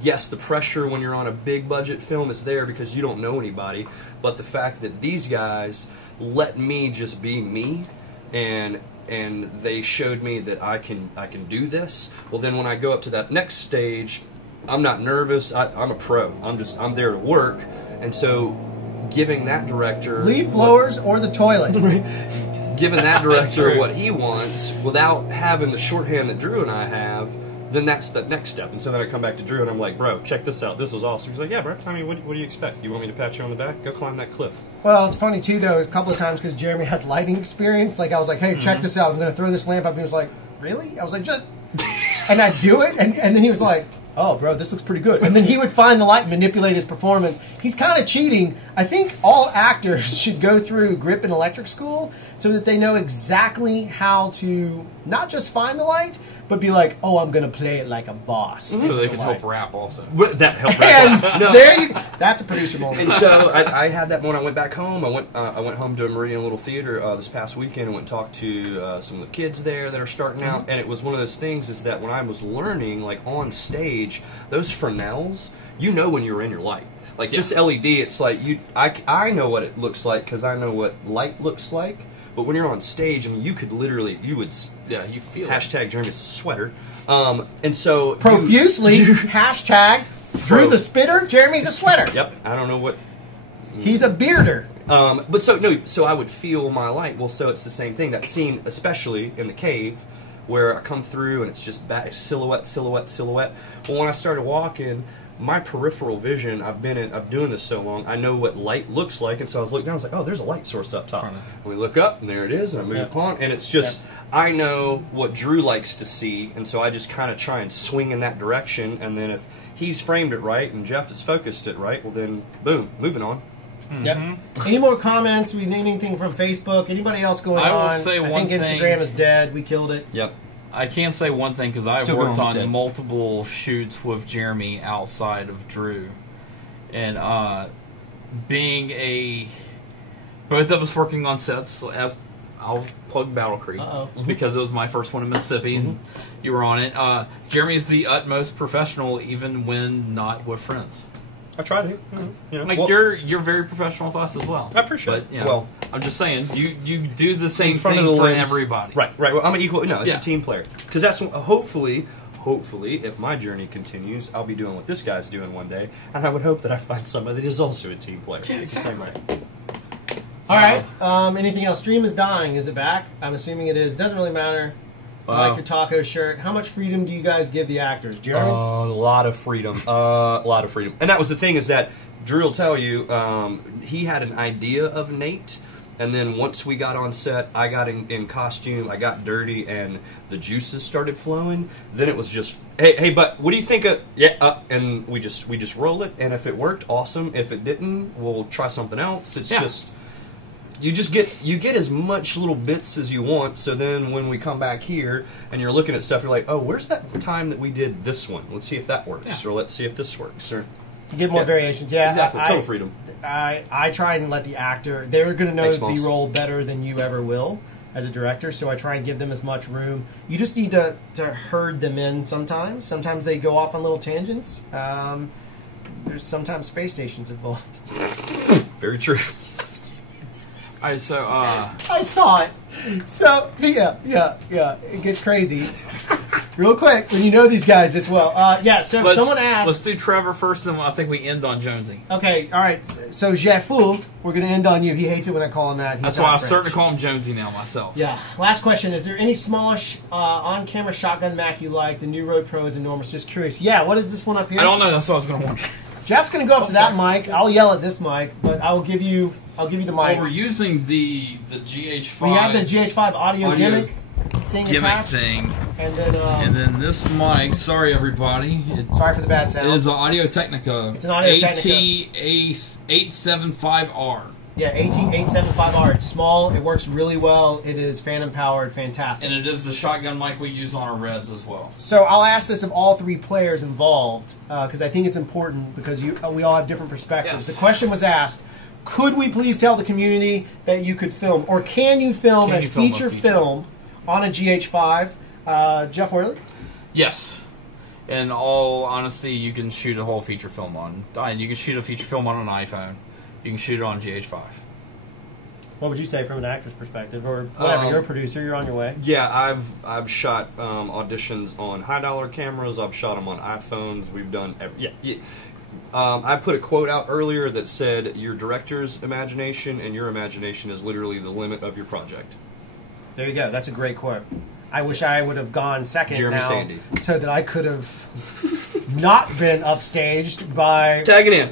yes, the pressure when you're on a big budget film is there because you don't know anybody, but the fact that these guys let me just be me, and they showed me that I can do this. Well, then when I go up to that next stage, I'm not nervous. I'm a pro. I'm there to work, and so giving that director leaf blowers or the toilet. Giving that director what he wants without having the shorthand that Drew and I have, then that's the next step. And so then I come back to Drew and I'm like, bro, check this out. This was awesome. He's like, yeah, bro. I mean, what do you expect? You want me to pat you on the back? Go climb that cliff. Well, it's funny too, though, a couple of times because Jeremy has lighting experience. Like I was like, hey, check this out. I'm going to throw this lamp up. And he was like, really? I was like, just. And I do it, and then he was like, oh, bro, this looks pretty good. And then he would find the light and manipulate his performance. He's kind of cheating. I think all actors should go through grip and electric school so that they know exactly how to not just find the light, but be like, oh, I'm going to play it like a boss. So they can help rap also. That helped rap. And there you that's a producer moment. And so I had that when I went back home. I went home to a Meridian Little Theater this past weekend and went and talked to some of the kids there that are starting out. And it was one of those things is that when I was learning, like on stage, those Fresnels, you know when you're in your light. Like this LED, it's like I know what it looks like because I know what light looks like. But when you're on stage, I mean, you could literally, you feel hashtag Jeremy's a sweater. And so profusely, hashtag Drew's a spitter, Jeremy's a sweater. Yep, I don't know what. He's a bearder. But so I would feel my light. Well, so it's the same thing. That scene, especially in the cave, where I come through and it's just silhouette, silhouette, silhouette. But when I started walking, my peripheral vision, I'm doing this so long, I know what light looks like, and so I was looking down, I was like, oh, there's a light source up top. And we look up, and there it is, and I move on, and it's just, I know what Drew likes to see, and so I just kind of try and swing in that direction, and then if he's framed it right, and Jeff has focused it right, well then, boom, moving on. Yep. Any more comments? We need anything from Facebook? Anybody else going on? I will say I one think thing. Instagram is dead. We killed it. Yep. I can't say one thing because I worked on multiple shoots with Jeremy outside of Drew, and both of us working on sets. As I'll plug Battle Creek because it was my first one in Mississippi, and you were on it. Jeremy is the utmost professional, even when not with friends. I try to. You know, like you're very professional with us as well. I appreciate it. You know, well, I'm just saying you do the same front thing of the for lens. everybody. Right. Well, I'm an equal. No, it's a team player. Because that's hopefully, if my journey continues, I'll be doing what this guy's doing one day, and I would hope that I find somebody that is also a team player. Yeah, exactly. The same way. All right. Anything else? Stream is dying. Is it back? I'm assuming it is. Doesn't really matter. I like your taco shirt. How much freedom do you guys give the actors, Jeremy? A lot of freedom. A lot of freedom. And that was the thing is that Drew will tell you he had an idea of Nate, and then once we got on set, I got in costume, I got dirty, and the juices started flowing. Then it was just, hey, but what do you think of? And we just roll it. And if it worked, awesome. If it didn't, we'll try something else. It's just. You get as much little bits as you want, so then when we come back here and you're looking at stuff, you're like, oh, where's that time that we did this one? Let's see if that works, or let's see if this works. Or you get more variations. Yeah, exactly. Total freedom. I try and let the actor, they're going to know Thanks, the role better than you ever will as a director, so I try and give them as much room. You just need to herd them in sometimes. Sometimes they go off on little tangents. There's sometimes space stations involved. Very true. All right, so I saw it. So yeah, it gets crazy. Real quick, when you know these guys as well. So someone asked. Let's do Trevor first, and I think we end on Jonesy. Okay, all right. So GH5, we're going to end on you. He hates it when I call him that. That's why I'm starting to call him Jonesy now myself. Yeah. Last question: is there any smallish on-camera shotgun Mac you like? The new Rode Pro is enormous. Just curious. Yeah. What is this one up here? I don't know. That's what I was going to wonder. Jeff's going to go up to that mic. I'll yell at this mic, but I'll give you the mic. Well, we're using the GH5. We have the GH5 audio gimmick. thing gimmick attached. thing. And then this mic, sorry everybody. Sorry for the bad sound. It is an Audio Technica. It's an Audio Technica. AT875R. Yeah, AT875R. It's small. It works really well. It is phantom powered. Fantastic. And it is the shotgun mic we use on our Reds as well. So I'll ask this of all three players involved because I think it's important because we all have different perspectives. Yes. The question was asked, could we please tell the community that you could film or can you film a feature film on a GH5? Jeff Worley? Yes. In all honesty, you can shoot a whole feature film on. And you can shoot a feature film on an iPhone. You can shoot it on GH5. What would you say from an actor's perspective, or whatever? You're a producer. You're on your way. Yeah, I've shot auditions on high-dollar cameras. I've shot them on iPhones. We've done I put a quote out earlier that said, "Your director's imagination and your imagination is literally the limit of your project." There you go. That's a great quote. I wish I would have gone second Jeremy now, Sande. so that I could have not been upstaged by. Tagging in.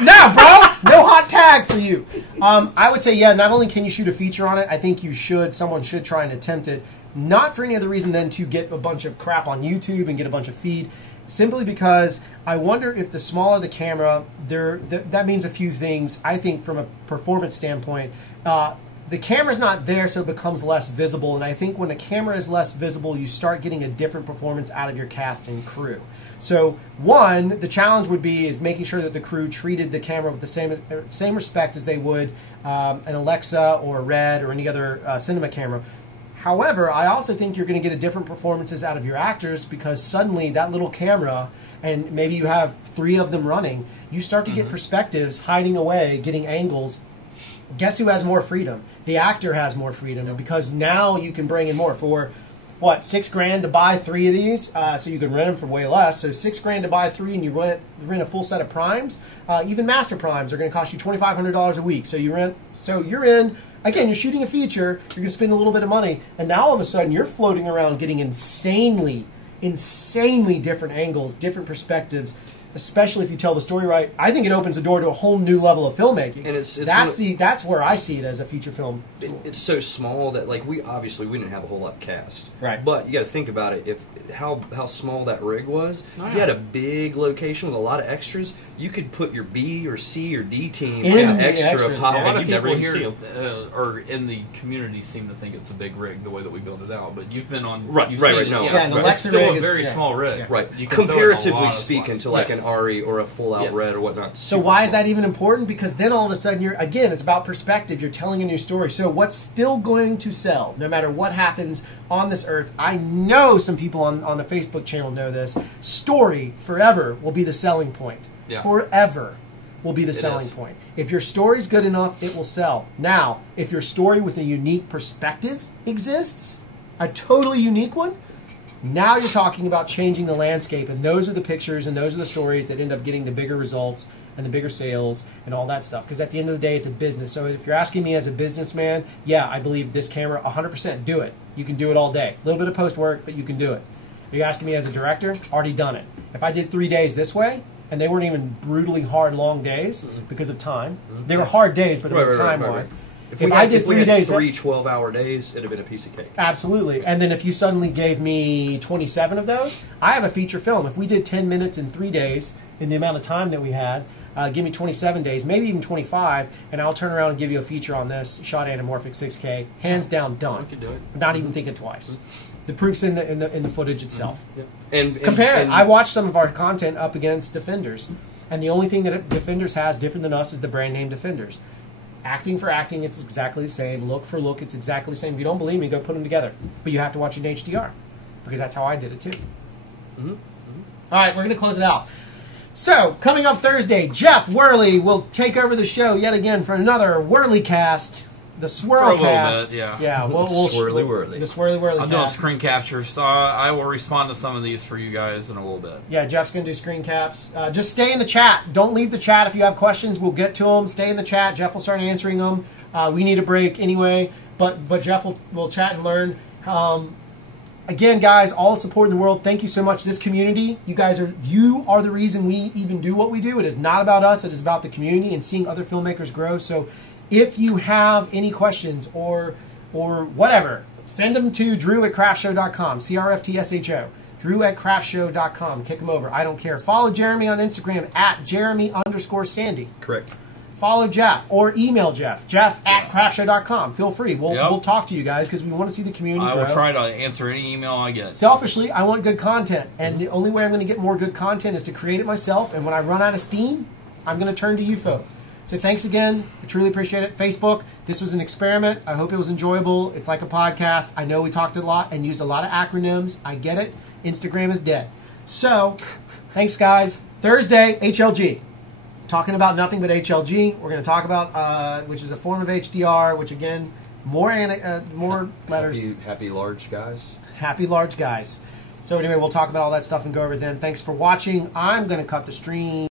No, bro! No hot tag for you. I would say, yeah, not only can you shoot a feature on it, I think you should, someone should try and attempt it. Not for any other reason than to get a bunch of crap on YouTube and get a bunch of feed. Simply because I wonder if the smaller the camera, that means a few things. I think from a performance standpoint, the camera's not there, so it becomes less visible. And I think when a camera is less visible, you start getting a different performance out of your cast and crew. So one, the challenge would be is making sure that the crew treated the camera with the same respect as they would an Alexa or a Red or any other cinema camera. However, I also think you're going to get a different performances out of your actors because suddenly that little camera, and maybe you have 3 of them running, you start to get perspectives, hiding away, getting angles. Guess who has more freedom? The actor has more freedom because now you can bring in more. For what, $6 grand to buy 3 of these, so you can rent them for way less. So $6 grand to buy 3, and you rent a full set of primes. Even master primes are going to cost you $2,500 a week. So you're in. Again, you're shooting a feature. You're going to spend a little bit of money, and now all of a sudden you're floating around getting insanely different angles, different perspectives. Especially if you tell the story right, I think it opens the door to a whole new level of filmmaking. And that's where I see it as a feature film tool. It's so small that we didn't have a whole lot cast. Right. But you got to think about it. How small that rig was. If you had a big location with a lot of extras, you could put your B or C or D team in extra. A lot of people here or in the community seem to think it's a big rig the way that we build it out. But you've been on right. It's still a very small rig. Yeah. Right. Comparatively speaking to an Ari or a full-out Red or whatnot. So why is that even important? Because then all of a sudden it's about perspective. You're telling a new story. So what's still going to sell, no matter what happens on this earth, I know some people on the Facebook channel know this, story forever will be the selling point. Yeah. Forever will be the selling point. If your story's good enough, it will sell. Now, if your story with a unique perspective exists, a totally unique one, now you're talking about changing the landscape, and those are the pictures and those are the stories that end up getting the bigger results and the bigger sales and all that stuff. Because at the end of the day, it's a business. So if you're asking me as a businessman, yeah, I believe this camera, 100%, do it. You can do it all day. A little bit of post work, but you can do it. If you're asking me as a director, already done it. If I did 3 days this way, and they weren't even brutally hard, long days because of time. They were hard days, but time-wise. If I did 3 days, 3 12-hour days, it'd have been a piece of cake. Absolutely. And then if you suddenly gave me 27 of those, I have a feature film. If we did 10 minutes in 3 days, in the amount of time that we had, give me 27 days, maybe even 25, and I'll turn around and give you a feature on this, shot anamorphic 6K, hands down, done. I could do it. Not even thinking twice. The proof's in the footage itself. And compare it. I watched some of our content up against Defenders, and the only thing that Defenders has different than us is the brand name Defenders. Acting for acting, it's exactly the same. Look for look, it's exactly the same. If you don't believe me, go put them together. But you have to watch it in HDR, because that's how I did it too. All right, we're going to close it out. So, coming up Thursday, Jeff Worley will take over the show yet again for another Whirly Cast. The Swirl Cast. Yeah, we'll Swirly Whirly. The Swirly Whirly I'm doing screen captures, so I will respond to some of these for you guys in a little bit. Yeah, Jeff's going to do screen caps. Just stay in the chat. Don't leave the chat. If you have questions, we'll get to them. Stay in the chat. Jeff will start answering them. We need a break anyway, but Jeff will chat and learn. Again, guys, all the support in the world. Thank you so much. This community, you are the reason we even do what we do. It is not about us. It is about the community and seeing other filmmakers grow. So if you have any questions or whatever, send them to drew@craftshow.com, CRFTSHO, drew@craftshow.com. Kick them over. I don't care. Follow Jeremy on Instagram at Jeremy_Sande. Correct. Follow Jeff or email Jeff at craftshow.com. Feel free. We'll talk to you guys because we want to see the community grow. I will try to answer any email I get. Selfishly, I want good content, and the only way I'm going to get more good content is to create it myself, and when I run out of steam, I'm going to turn to you folk. So thanks again. I truly appreciate it. Facebook, this was an experiment. I hope it was enjoyable. It's like a podcast. I know we talked a lot and used a lot of acronyms. I get it. Instagram is dead. So, thanks guys. Thursday, HLG. Talking about nothing but HLG. We're going to talk about, which is a form of HDR, which again, more letters. Happy large guys. Happy large guys. So anyway, we'll talk about all that stuff and go over it then. Thanks for watching. I'm going to cut the stream.